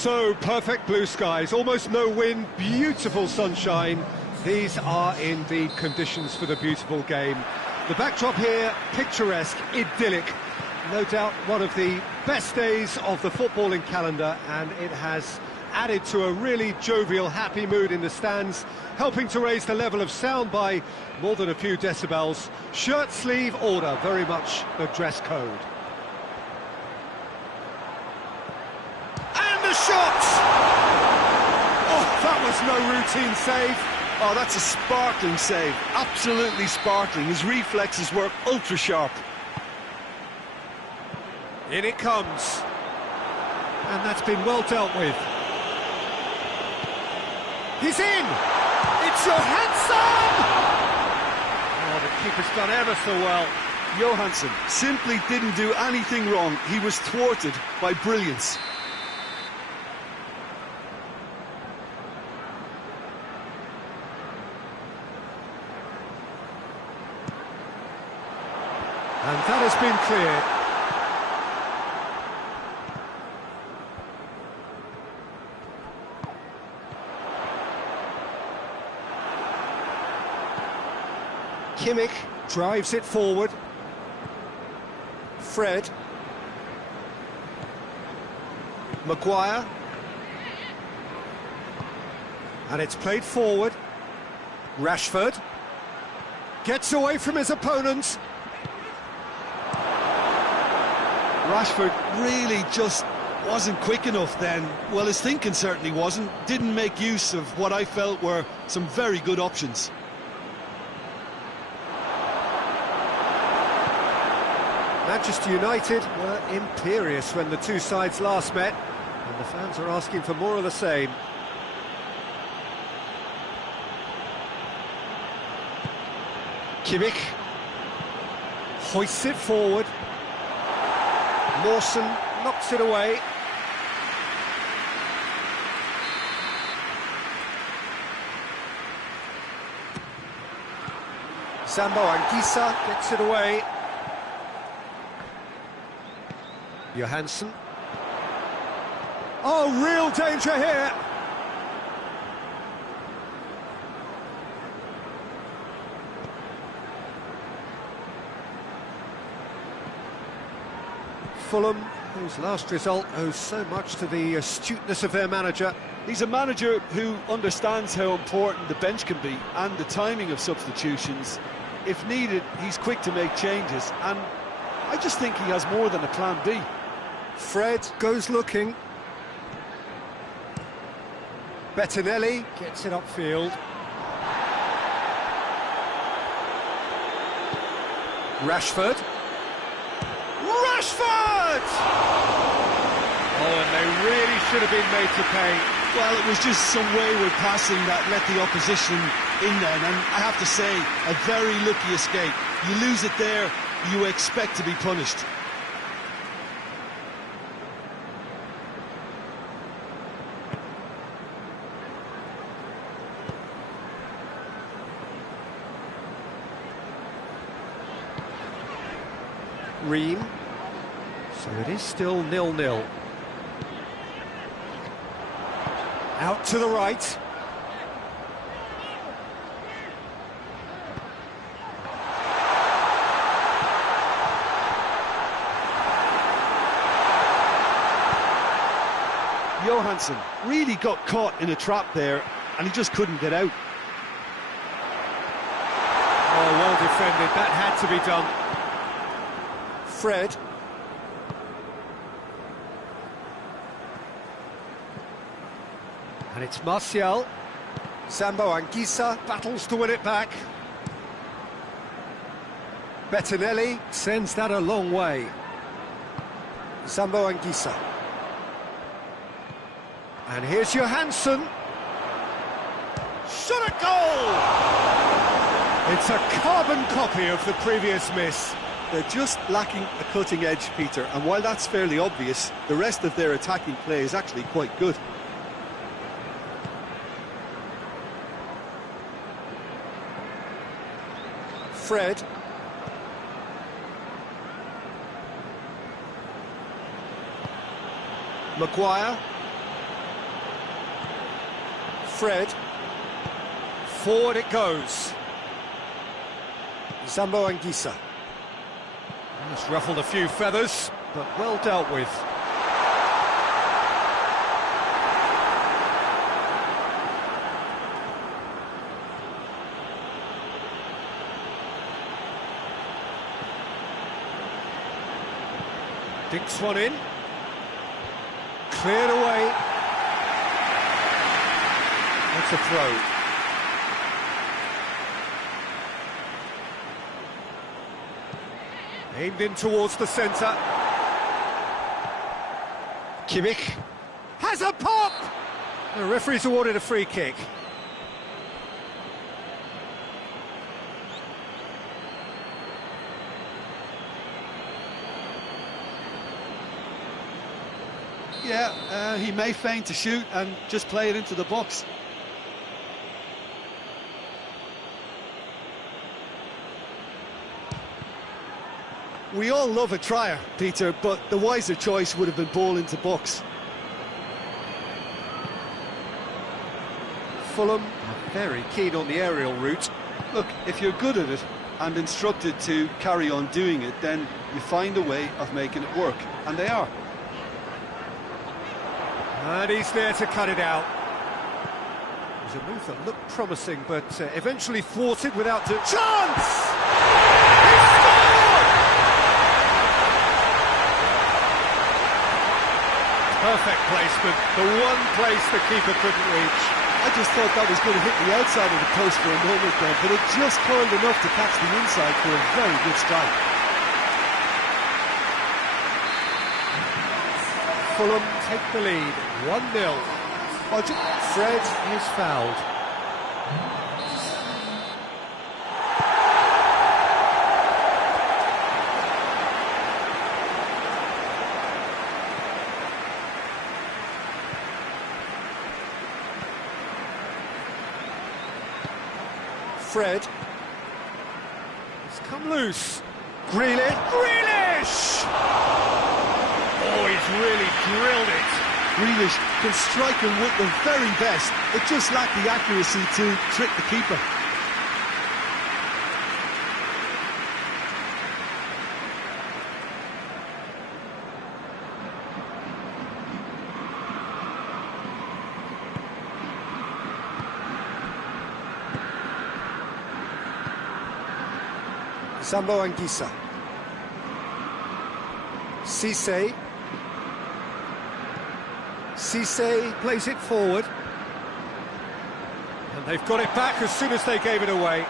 So, perfect blue skies, almost no wind, beautiful sunshine. These are indeed conditions for the beautiful game. The backdrop here, picturesque, idyllic. No doubt one of the best days of the footballing calendar, and it has added to a really jovial, happy mood in the stands, helping to raise the level of sound by more than a few decibels. Shirt sleeve order, very much the dress code. And the shot! Oh, that was no routine save. Oh, that's a sparkling save, absolutely sparkling. His reflexes were ultra sharp. In it comes. And that's been well dealt with. He's in! It's Johansson! Oh, the keeper's done ever so well. Johansson simply didn't do anything wrong. He was thwarted by brilliance. And that has been cleared. Kimmich drives it forward. Fred. Maguire. And it's played forward. Rashford. Gets away from his opponents. Rashford really just wasn't quick enough then. Well, his thinking certainly wasn't. Didn't make use of what I felt were some very good options. Manchester United were imperious when the two sides last met, and the fans are asking for more of the same. Kimmich hoists it forward. Mawson knocks it away. Zambo Anguissa gets it away. Johansson. Oh, real danger here. Fulham, whose last result owes so much to the astuteness of their manager. He's a manager who understands how important the bench can be and the timing of substitutions. If needed, he's quick to make changes, and I just think he has more than a plan B. Fred goes looking. Bettinelli gets it upfield. Rashford. Rashford! Oh, and they really should have been made to pay. Well, it was just some wayward passing that let the opposition in then, and I have to say, a very lucky escape. You lose it there, you expect to be punished. Ream. So it is still 0-0. Out to the right. Johansson really got caught in a trap there, and he just couldn't get out. Oh, well defended. That had to be done. Fred. And it's Martial. Zambo Anguissa battles to win it back. Bettinelli sends that a long way. Zambo Anguissa. And here's Johansson. Shot a goal! It's a carbon copy of the previous miss. They're just lacking a cutting edge, Peter, and while that's fairly obvious, the rest of their attacking play is actually quite good. Fred. Maguire. Fred. Forward it goes. Zambo Anguissa. Just ruffled a few feathers, but well dealt with. Dinks one in. Cleared away. That's a throw. Aimed in towards the centre. Kimmich has a pop! The referee's awarded a free kick. Yeah, he may feign to shoot and just play it into the box. We all love a trier, Peter, but the wiser choice would have been ball into box. Fulham are very keen on the aerial route. Look, if you're good at it and instructed to carry on doing it, then you find a way of making it work, and they are. And he's there to cut it out. It was a move that looked promising, but eventually thwarted without the chance! Perfect placement, the one place the keeper couldn't reach. I just thought that was going to hit the outside of the post for a moment there, but it just curled enough to catch the inside for a very good strike. Fulham take the lead, 1-0. Fred is fouled. Fred. It's come loose. Grealish! Oh, he's really drilled it. Grealish can strike him with the very best. It just lacked the accuracy to trick the keeper. Zambo Anguissa. Cisse. Cisse plays it forward. And they've got it back as soon as they gave it away.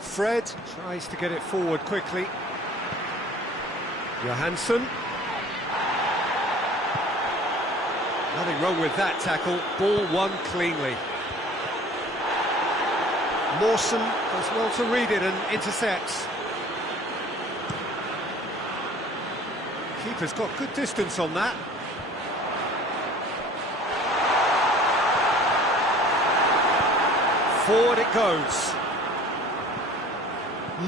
Fred tries to get it forward quickly. Johansson. Nothing wrong with that tackle. Ball won cleanly. Mawson does well to read it and intercepts. Keeper's got good distance on that. Forward it goes.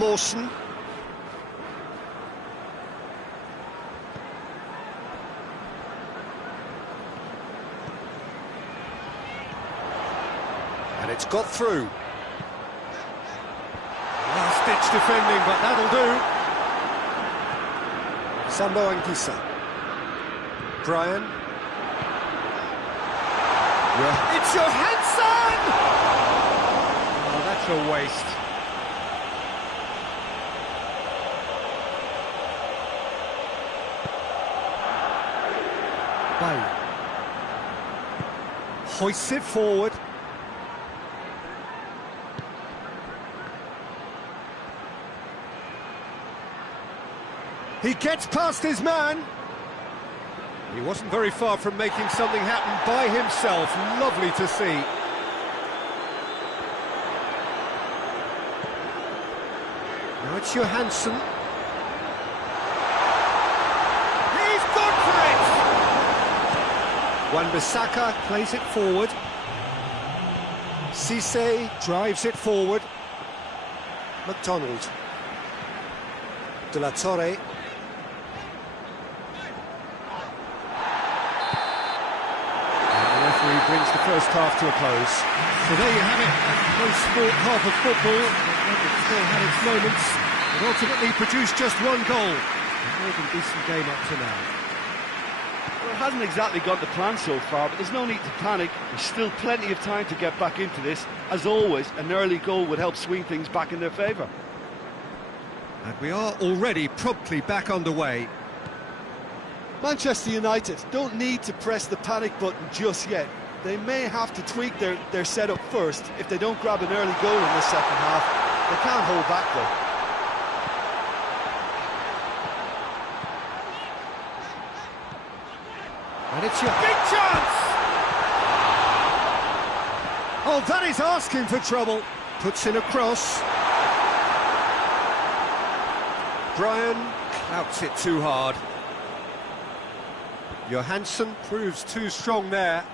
Mawson. And it's got through. Last-ditch defending, but that'll do. Zambo Anguissa. Brian. Yeah. It's Johansson! Oh, that's a waste. Bay. Hoists it forward. He gets past his man. He wasn't very far from making something happen by himself. Lovely to see. Now it's Johansson. He's gone for it! Wan-Bissaka plays it forward. Cisse drives it forward. McDonald. De La Torre. brings the first half to a close. So there you have it, a close-fought half of football. It still had its moments, but ultimately produced just one goal. A more than decent game up to now. Well, it hasn't exactly got the plan so far, but there's no need to panic. There's still plenty of time to get back into this. As always, an early goal would help swing things back in their favour. And we are already promptly back underway. Manchester United don't need to press the panic button just yet. They may have to tweak their setup first. If they don't grab an early goal in the second half, they can't hold back though. And it's your big chance! Oh, that is asking for trouble. Puts in a cross. Brian clouts it too hard. Johansson proves too strong there.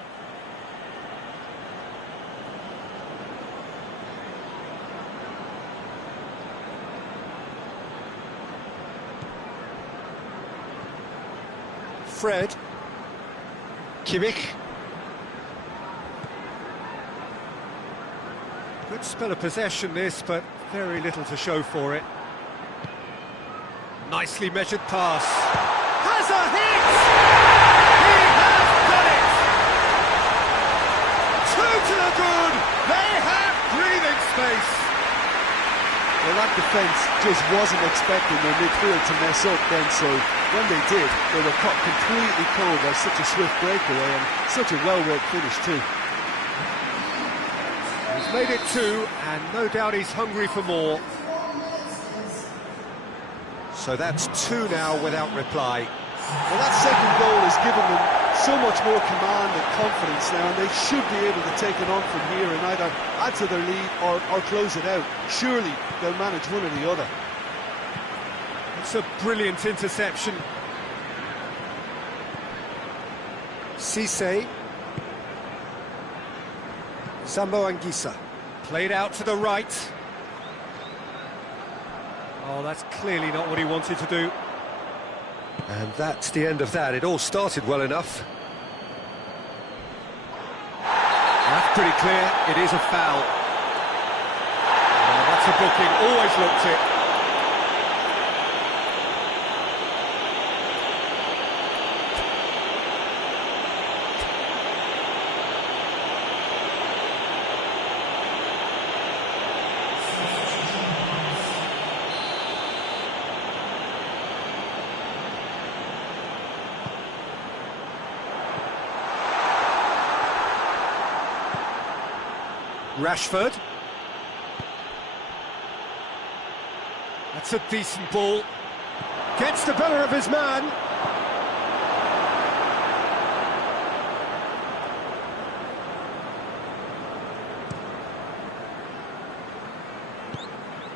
Fred. Kimmich. Good spell of possession this, but very little to show for it. Nicely measured pass. Has a hit! He has done it! Two to the good! They have breathing space! Well, that defence just wasn't expecting their midfield to mess up then, so when they did, they were caught completely cold by such a swift breakaway and such a well-worked finish too. He's made it two, and no doubt he's hungry for more. So that's two now without reply. Well, that second goal has given them so much more command and confidence now, and they should be able to take it on from here and either add to their lead or close it out. Surely they'll manage one or the other. It's a brilliant interception. Cisse. Zambo Anguissa. Played out to the right. Oh, that's clearly not what he wanted to do. And that's the end of that. It all started well enough. That's pretty clear. It is a foul. Oh, that's a booking. Always looked it. Rashford. That's a decent ball. Gets the better of his man.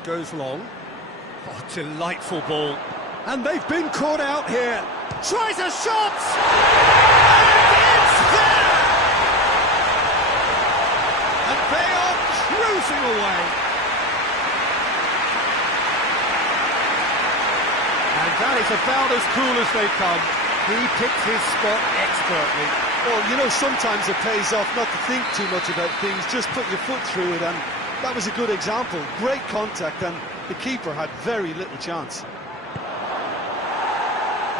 Goes long. Oh, delightful ball. And they've been caught out here. Tries a shot! And it's there! And they are cruising away. And that is about as cool as they come. He picked his spot expertly. Well, you know, sometimes it pays off not to think too much about things, just put your foot through it, and that was a good example. Great contact, and the keeper had very little chance.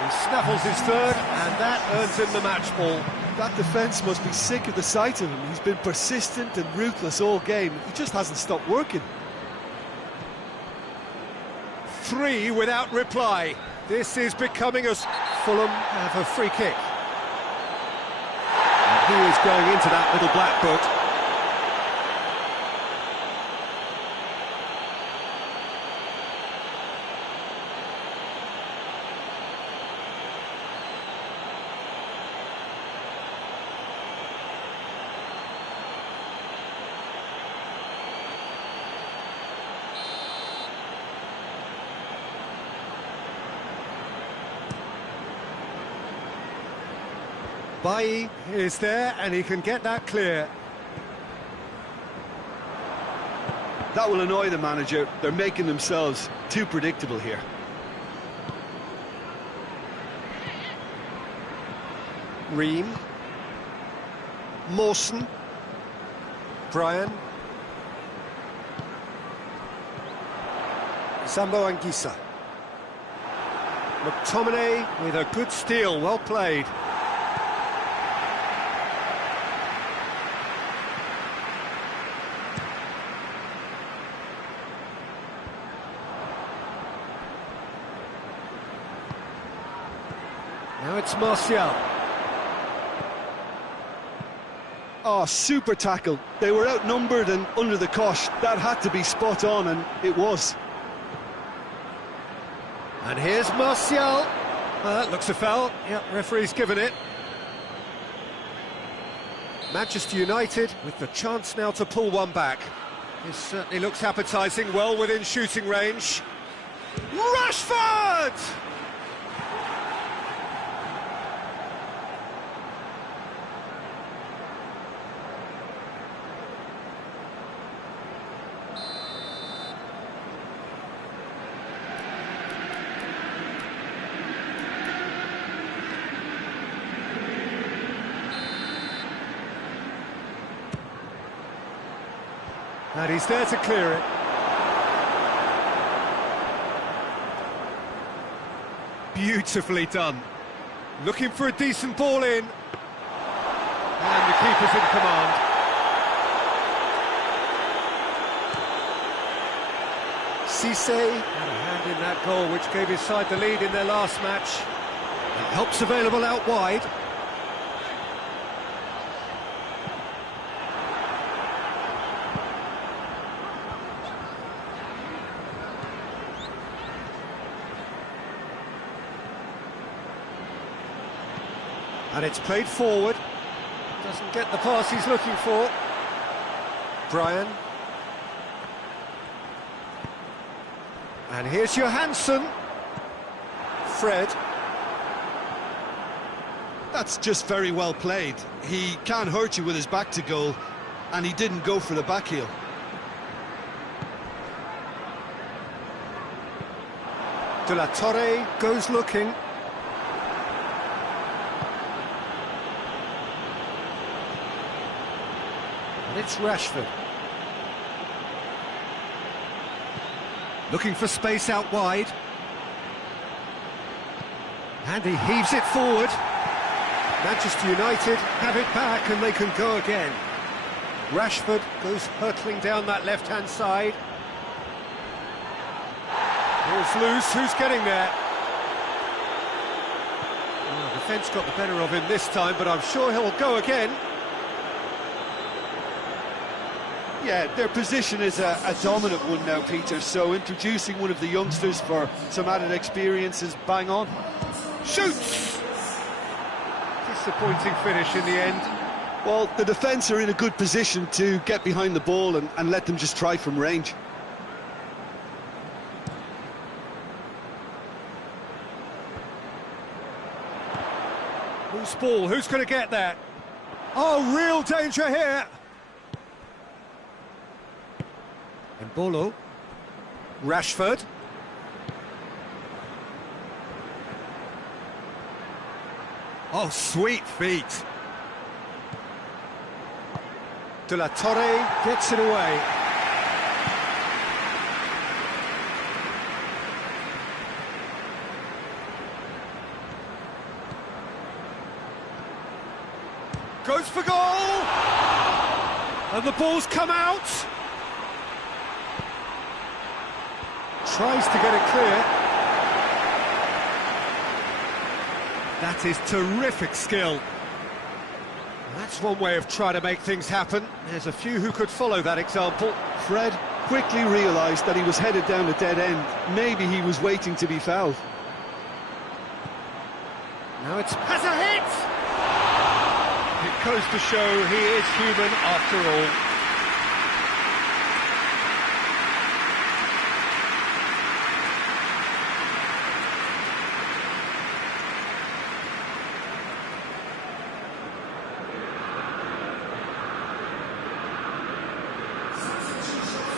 He snaffles his third, and that earns him the match ball. That defence must be sick of the sight of him. He's been persistent and ruthless all game. He just hasn't stopped working. 3 without reply. This is becoming us. Fulham have a free kick. And he is going into that little black book. Bailly is there, and he can get that clear. That will annoy the manager. They're making themselves too predictable here. Ream. Mawson. Brian. Zambo Anguissa. McTominay with a good steal, well played. Now it's Martial. Oh, super tackle. They were outnumbered and under the cosh. That had to be spot on, and it was. And here's Martial. That looks a foul. Yep, referee's given it. Manchester United with the chance now to pull one back. This certainly looks appetising, well within shooting range. Rashford! And he's there to clear it. Beautifully done. Looking for a decent ball in. And the keeper's in command. Cisse had a hand in that goal, which gave his side the lead in their last match. And help's available out wide. And it's played forward. Doesn't get the pass he's looking for. Brian. And here's Johansson. Fred. That's just very well played. He can't hurt you with his back to goal, and he didn't go for the back heel. De La Torre goes looking. It's Rashford. Looking for space out wide. And he heaves it forward. Manchester United have it back and they can go again. Rashford goes hurtling down that left-hand side. Ball's loose, who's getting there? Well, the defence got the better of him this time, but I'm sure he'll go again. Yeah, their position is a dominant one now, Peter, so introducing one of the youngsters for some added experience is bang on. Shoots! Disappointing finish in the end. Well, the defence are in a good position to get behind the ball and let them just try from range. Who's ball? Who's going to get that? Oh, real danger here! Embolo. Rashford. Oh, sweet feet. De La Torre gets it away. Goes for goal! And the ball's come out! Tries to get it clear. That is terrific skill. That's one way of trying to make things happen. There's a few who could follow that example. Fred quickly realised that he was headed down a dead end. Maybe he was waiting to be fouled. Now has a hit! It goes to show he is human after all.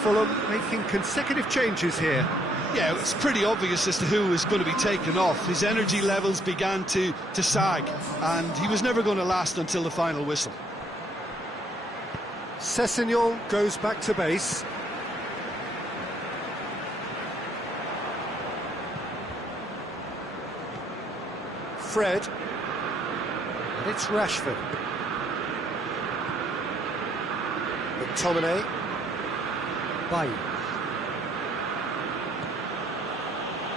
Fulham making consecutive changes here. Yeah, it's pretty obvious as to who was going to be taken off. His energy levels began to sag, and he was never going to last until the final whistle. Sessegnon goes back to base. Fred. And it's Rashford. McTominay. Bailly.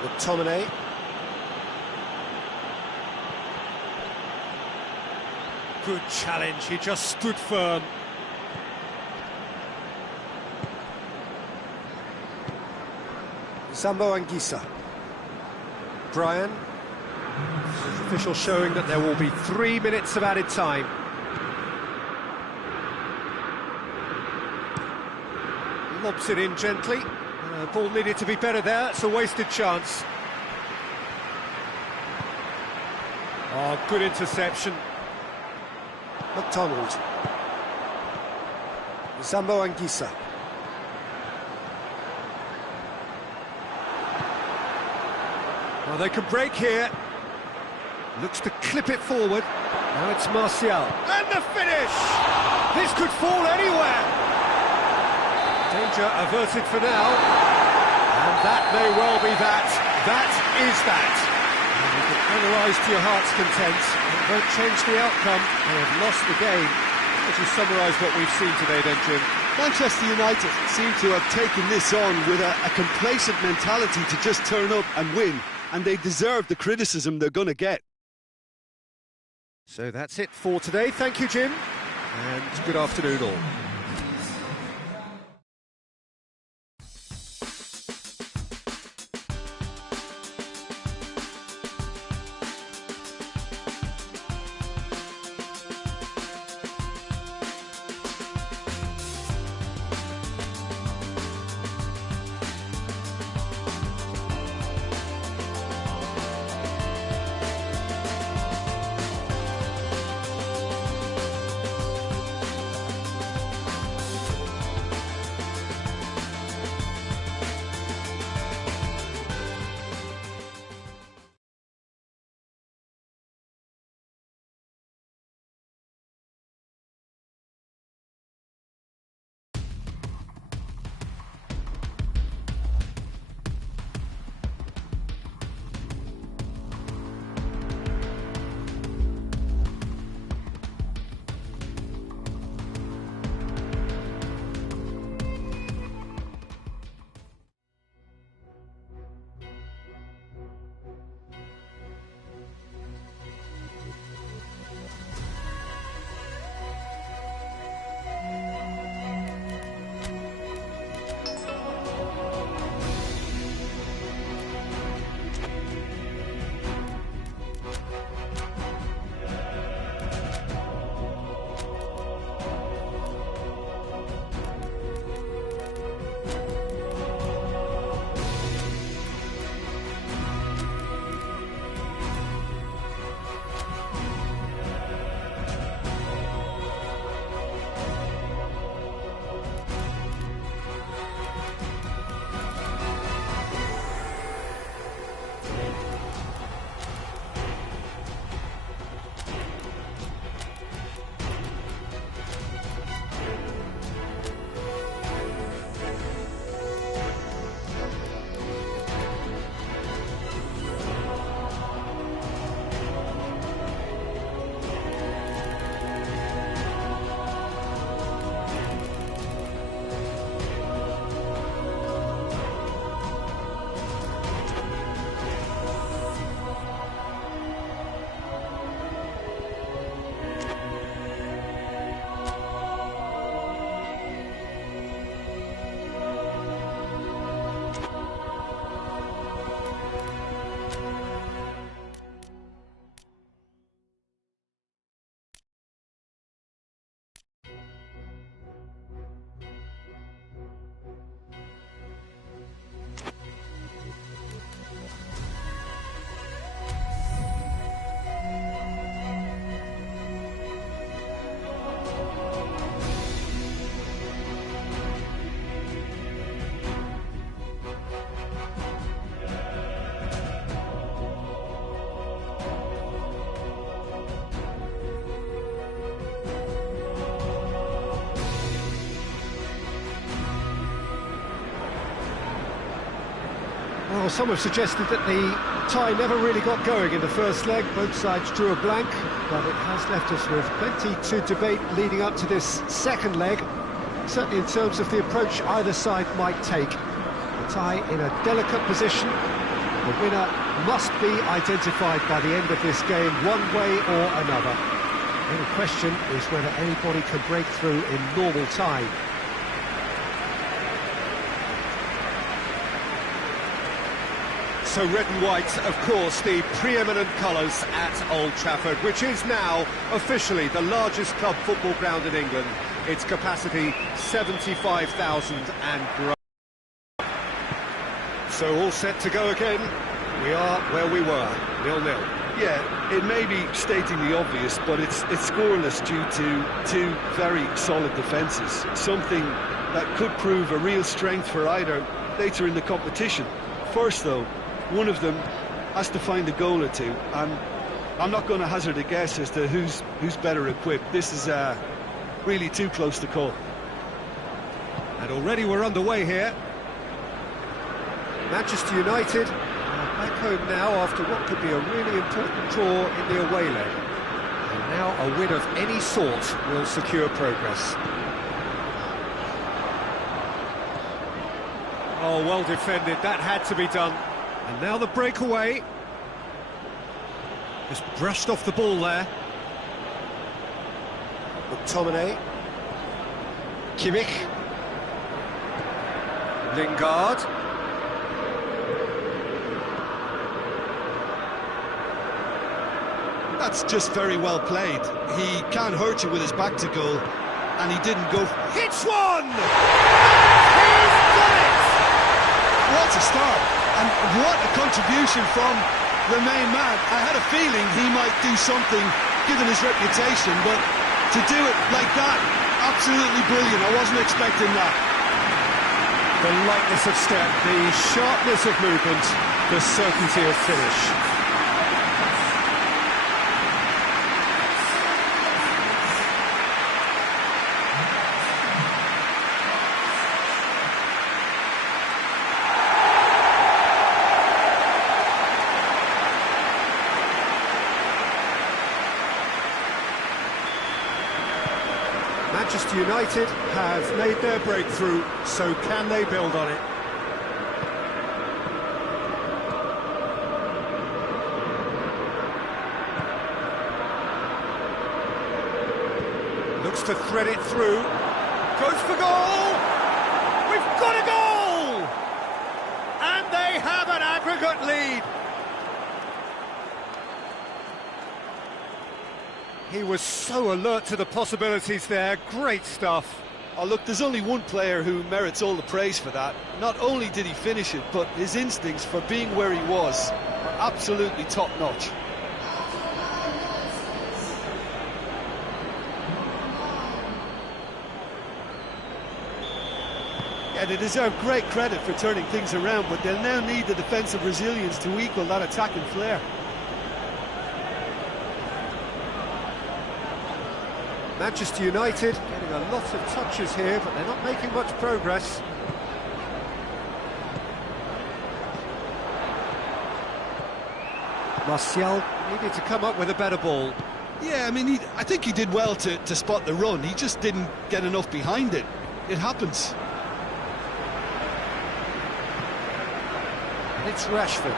McTominay. Good challenge, he just stood firm. Zambo Anguissa. Brian. The official showing that there will be 3 minutes of added time. Lobs it in gently. Ball needed to be better there, it's a wasted chance. Oh, good interception. McDonald. Zambo Anguissa. Well, they can break here. Looks to clip it forward. Now it's Martial. And the finish! This could fall anywhere. Danger averted for now. And that may well be that. That is that. And you can analyse to your heart's content. It won't change the outcome. They have lost the game. As you summarise what we've seen today then, Jim? Manchester United seem to have taken this on with a complacent mentality to just turn up and win. And they deserve the criticism they're going to get. So that's it for today. Thank you, Jim, and good afternoon all. Well, some have suggested that the tie never really got going in the first leg. Both sides drew a blank, but it has left us with plenty to debate leading up to this second leg, certainly in terms of the approach either side might take. The tie in a delicate position. The winner must be identified by the end of this game, one way or another. The only question is whether anybody can break through in normal time. So red and white, of course, the preeminent colours at Old Trafford, which is now officially the largest club football ground in England. Its capacity 75,000 and growing. So all set to go again. We are where we were, 0-0. Yeah, it may be stating the obvious, but it's scoreless due to two very solid defences. Something that could prove a real strength for either later in the competition. First, though, one of them has to find a goal or two, and I'm not going to hazard a guess as to who's better equipped. This is really too close to call. And already we're underway here. Manchester United are back home now after what could be a really important draw in the away leg. And now a win of any sort will secure progress. Oh, well defended, that had to be done. And now the breakaway. Just brushed off the ball there. McTominay. Kimmich. Lingard. That's just very well played. He can't hurt you with his back to goal, and he didn't go. Hits one! He's got it! What a start, and what a contribution from the main man. I had a feeling he might do something, given his reputation, but to do it like that, absolutely brilliant. I wasn't expecting that. The lightness of step, the sharpness of movement, the certainty of finish. Manchester United have made their breakthrough, so can they build on it? Looks to thread it through. Goes for goal! We've got a goal! And they have an aggregate lead. He was so alert to the possibilities there. Great stuff. Oh, look, there's only one player who merits all the praise for that. Not only did he finish it, but his instincts for being where he was are absolutely top-notch. Yeah, they deserve great credit for turning things around, but they'll now need the defensive resilience to equal that attacking flair. Manchester United getting a lot of touches here, but they're not making much progress. Martial needed to come up with a better ball. Yeah, I mean, I think he did well to spot the run. He just didn't get enough behind it. It happens. It's Rashford.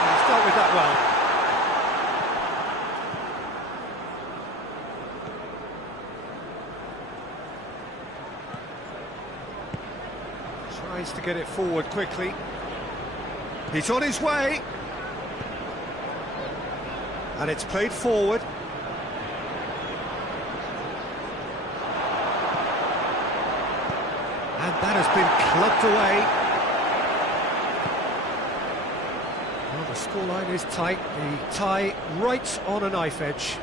He's dealt with that well. Tries to get it forward quickly. He's on his way. And it's played forward. And that has been clubbed away. Well, the scoreline is tight. The tie right on a knife edge.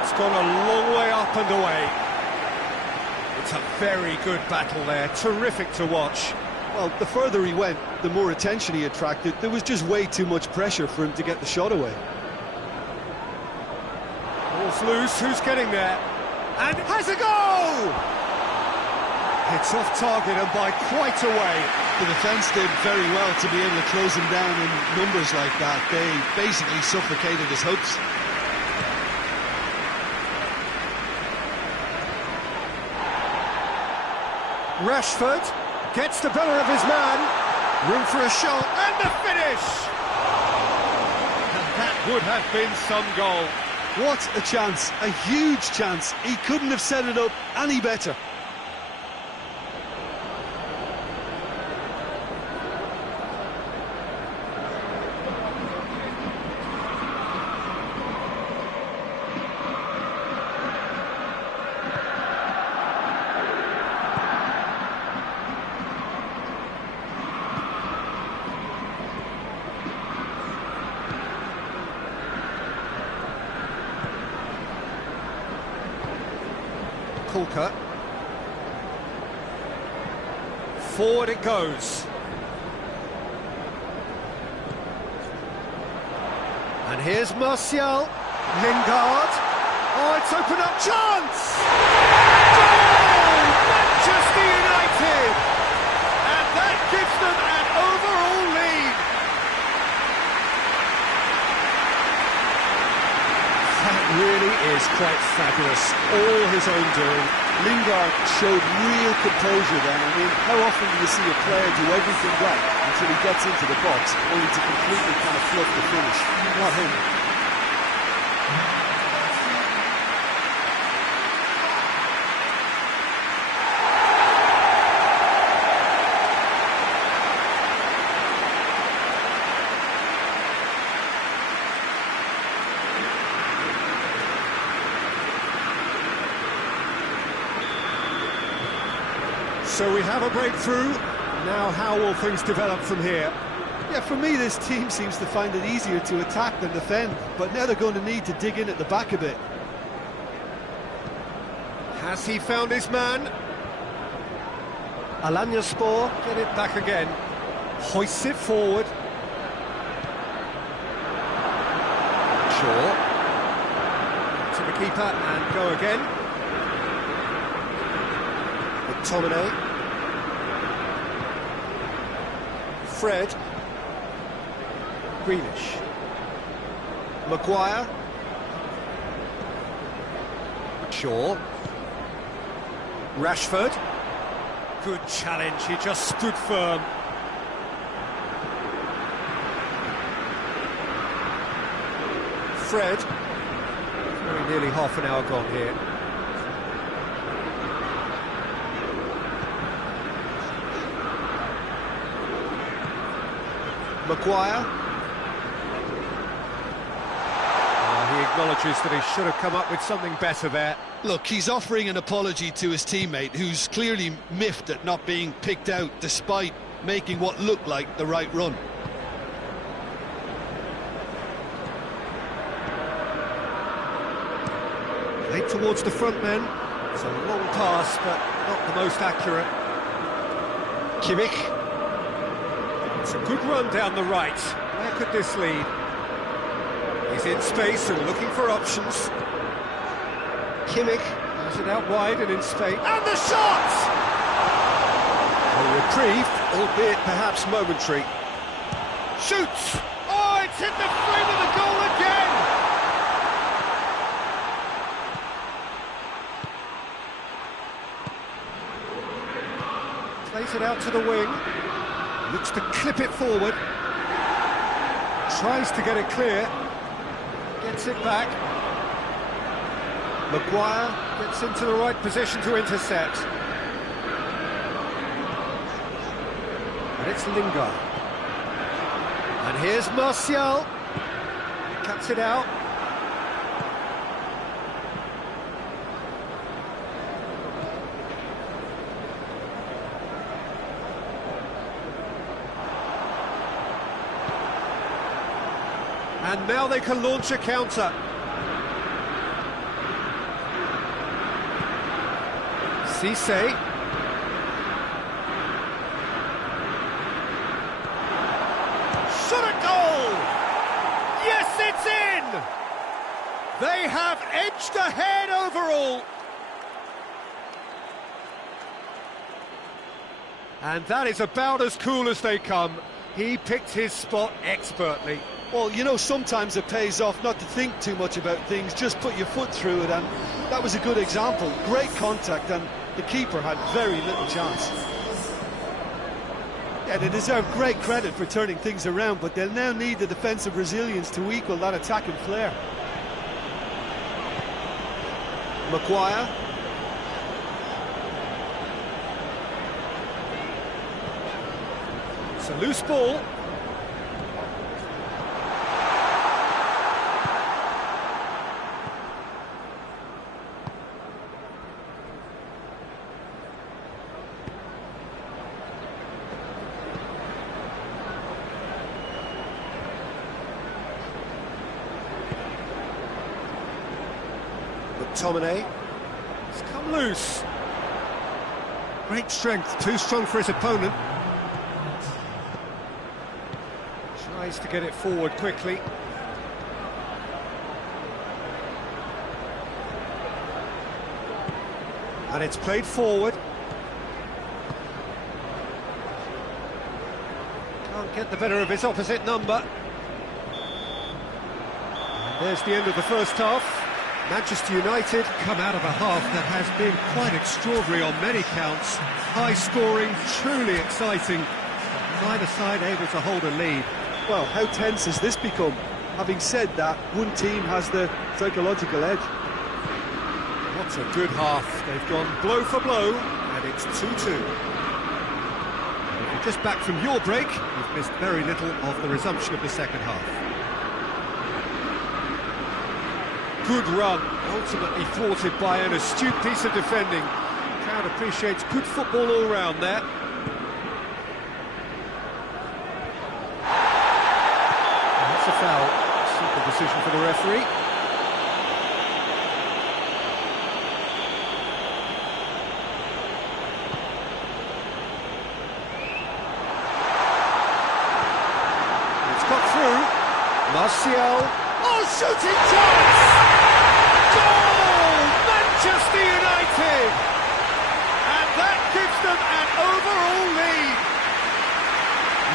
It's gone a long way up and away. It's a very good battle there. Terrific to watch. Well, the further he went, the more attention he attracted. There was just way too much pressure for him to get the shot away. Oh, Ball's loose, who's getting there? And has a go! It's off target and by quite a way. The defence did very well to be able to close him down in numbers like that. They basically suffocated his hopes. Rashford gets the better of his man. Room for a shot, and the finish! And that would have been some goal. What a chance, a huge chance. He couldn't have set it up any better. Kulka. Forward it goes. And here's Martial. Lingard. Oh, it's opened up chance! Goal! Manchester United! And that gives them an overall lead. That really is quite fabulous. All his own doing. Lingard showed real composure then. I mean, how often do you see a player do everything right until he gets into the box, only to completely kind of fluff the finish? Not him. So we have a breakthrough. Now how will things develop from here? Yeah, for me this team seems to find it easier to attack than defend, but now they're going to need to dig in at the back a bit. Has he found his man? Alanyaspor get it back again. Hoists it forward. Shaw. To the keeper and go again. McTominay. Fred. Grealish. Maguire. Shaw. Rashford. Good challenge, he just stood firm. Fred. Very nearly half an hour gone here. Maguire. He acknowledges that he should have come up with something better there. Look, he's offering an apology to his teammate, who's clearly miffed at not being picked out despite making what looked like the right run. Late towards the front men. It's a long pass, but not the most accurate. Kimmich. It's a good run down the right. Where could this lead? He's in space and looking for options. Kimmich has it out wide and in space. And the shot! A reprieve, albeit perhaps momentary. Shoots! Oh, it's hit the frame of the goal again! Plays it out to the wing. Looks to clip it forward. Tries to get it clear. Gets it back. Maguire gets into the right position to intercept. And it's Lingard. And here's Martial. Cuts it out. And now they can launch a counter. Cisse. Shot a goal! Yes, it's in! They have edged ahead overall. And that is about as cool as they come. He picked his spot expertly. Well, you know, sometimes it pays off not to think too much about things, just put your foot through it, and that was a good example. Great contact, and the keeper had very little chance. Yeah, they deserve great credit for turning things around, but they'll now need the defensive resilience to equal that attacking flair. Maguire. It's a loose ball. McTominay. It's come loose. Great strength, too strong for his opponent. Tries to get it forward quickly. And it's played forward. Can't get the better of his opposite number. And there's the end of the first half. Manchester United come out of a half that has been quite extraordinary on many counts. High scoring, truly exciting. But neither side able to hold a lead. Well, how tense has this become? Having said that, one team has the psychological edge. What a good half. They've gone blow for blow, and it's 2-2. If you're just back from your break, you've missed very little of the resumption of the second half. Good run, ultimately thwarted by an astute piece of defending. The crowd appreciates good football all round there. And that's a foul. Simple decision for the referee. It's got through. Martial. Oh, shooting chance! Goal! Manchester United! And that gives them an overall lead.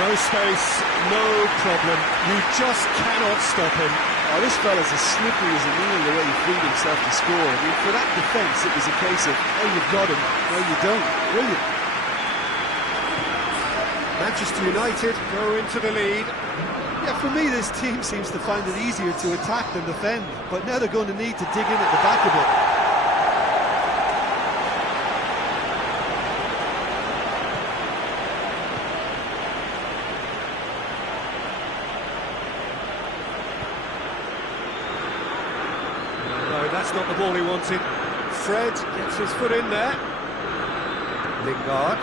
No space, no problem. You just cannot stop him. Oh, this fella's as slippery as a needle the way he freed himself to score. I mean, for that defence, it was a case of, oh, you've got him, no, you don't. Brilliant. Manchester United go into the lead. Yeah, for me, this team seems to find it easier to attack than defend, but now they're going to need to dig in at the back a bit. No, that's not the ball he wanted. Fred gets his foot in there. Lingard.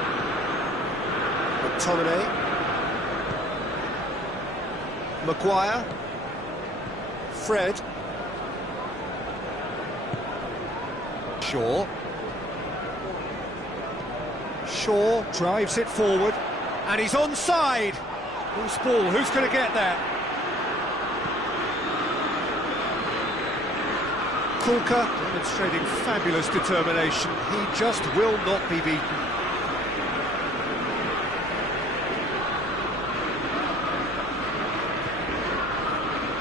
McTominay. Maguire. Fred. Shaw. Shaw drives it forward, and he's onside. Who's ball? Who's going to get that? Kulka demonstrating fabulous determination. He just will not be beaten.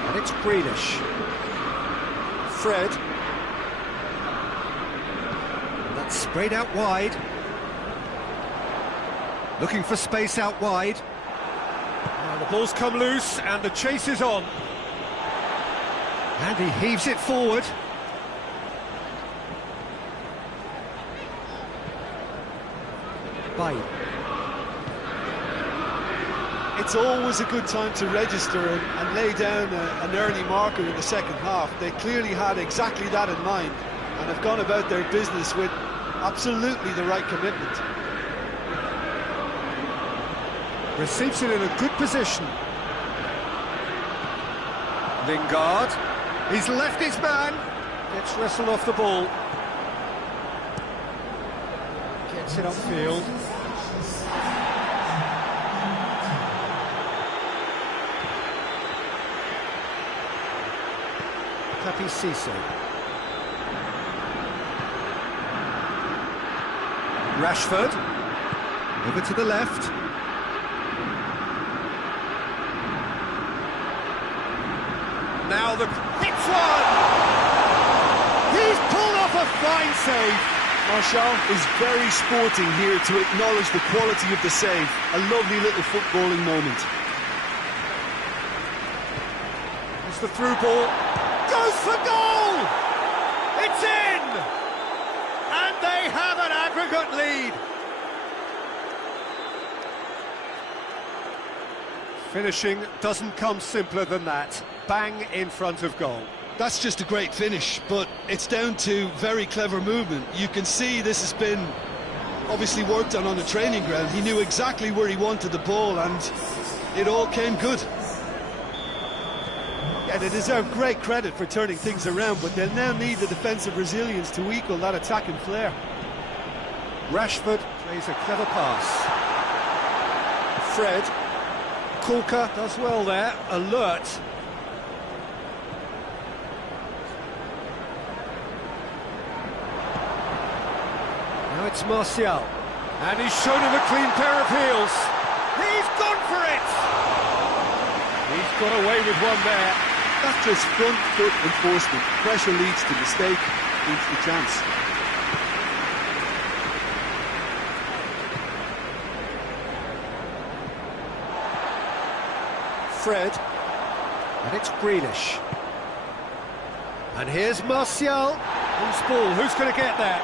And it's Grealish. Fred. That's sprayed out wide. Looking for space out wide. The ball's come loose and the chase is on. And he heaves it forward. Babe. It's always a good time to register and lay down an early marker in the second half. They clearly had exactly that in mind and have gone about their business with absolutely the right commitment. Receives it in a good position. Lingard. He's left his man. Gets wrestled off the ball. Gets it upfield. Papi Cissé. Rashford, over to the left. Now the hits one! He's pulled off a fine save. Martial is very sporting here to acknowledge the quality of the save. A lovely little footballing moment. It's the through ball. Goes for goal! It's in! And they have an aggregate lead. Finishing doesn't come simpler than that. Bang in front of goal. That's just a great finish, but it's down to very clever movement. You can see this has been obviously worked on the training ground. He knew exactly where he wanted the ball, and it all came good. Yeah, they deserve great credit for turning things around, but they'll now need the defensive resilience to equal that attacking flair. Rashford plays a clever pass. Fred. Kulka does well there, alert. Now it's Martial, and he's shown him a clean pair of heels. He's gone for it! He's got away with one there. That's just front foot enforcement. Pressure leads to mistake, leads to chance. Fred, and it's Grealish. And here's Martial. Who's ball? Who's going to get that?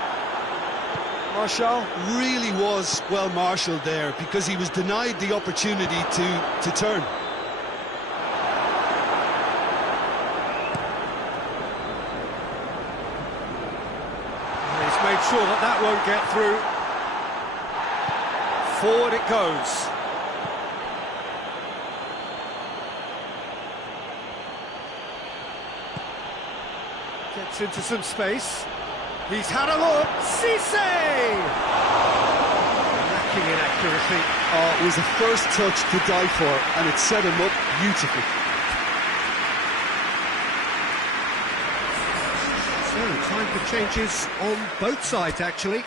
Martial really was well marshalled there because he was denied the opportunity to turn. And he's made sure that that won't get through. Forward it goes. Gets into some space. He's had a look. Cissé! Lacking in accuracy. Oh, it was a first touch to die for, and it set him up beautifully. So, time for changes on both sides, actually.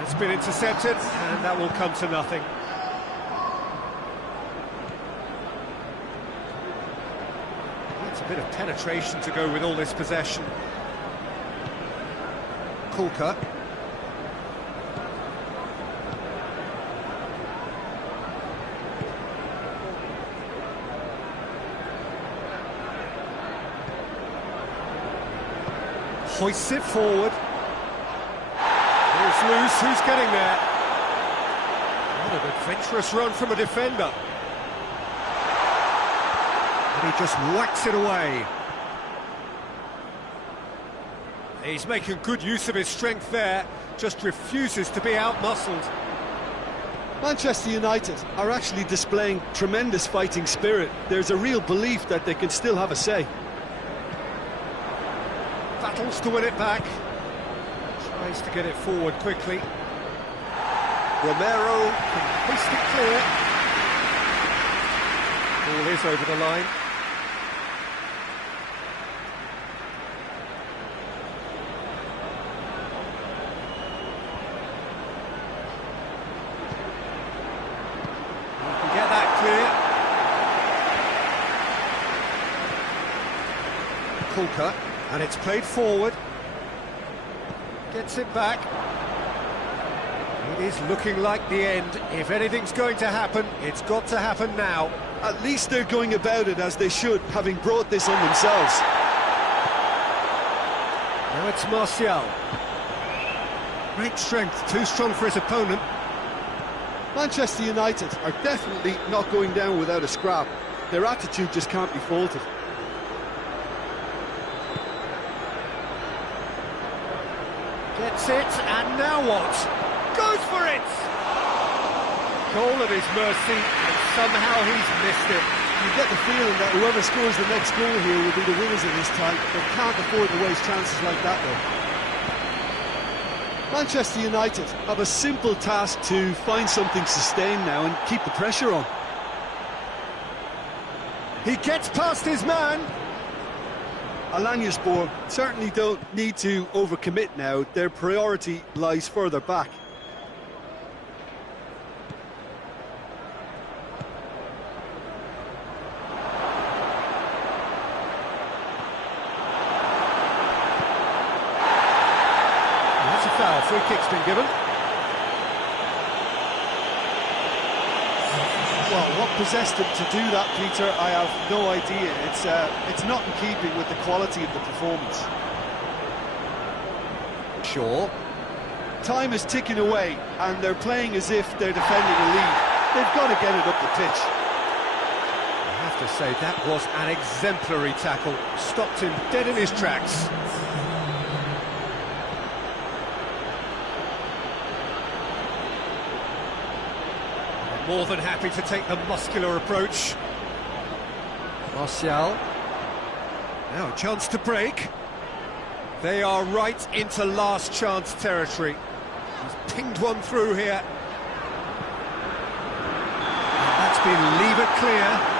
It's been intercepted, and that will come to nothing. It's a bit of penetration to go with all this possession. Kulka. Hoists it forward. It's loose, who's getting there? What an adventurous run from a defender. And he just whacks it away. He's making good use of his strength there, just refuses to be out-muscled. Manchester United are actually displaying tremendous fighting spirit. There's a real belief that they can still have a say. Battles to win it back. Tries to get it forward quickly. Romero can hoist it clear. Ball is over the line. He can get that clear. Kulka, and it's played forward. Gets it back. It is looking like the end. If anything's going to happen, it's got to happen now. At least they're going about it as they should, having brought this on themselves. Now it's Martial. Great strength, too strong for his opponent. Manchester United are definitely not going down without a scrap. Their attitude just can't be faulted. Gets it, and now what? Goes for it! Goal at his mercy, and somehow he's missed it. You get the feeling that whoever scores the next goal here will be the winners of this tie. They can't afford to waste chances like that, though. Manchester United have a simple task to find something sustained now and keep the pressure on. He gets past his man. Alanyaspor certainly don't need to overcommit now. Their priority lies further back. That's a foul. Free kick's been given. Well, what possessed him to do that, Peter, I have no idea. It's not in keeping with the quality of the performance. Shaw. Time is ticking away, and they're playing as if they're defending a lead. They've got to get it up the pitch. I have to say, that was an exemplary tackle. Stopped him dead in his tracks. More than happy to take the muscular approach. Martial. Now a chance to break. They are right into last chance territory. He's pinged one through here. And that's been lever clear.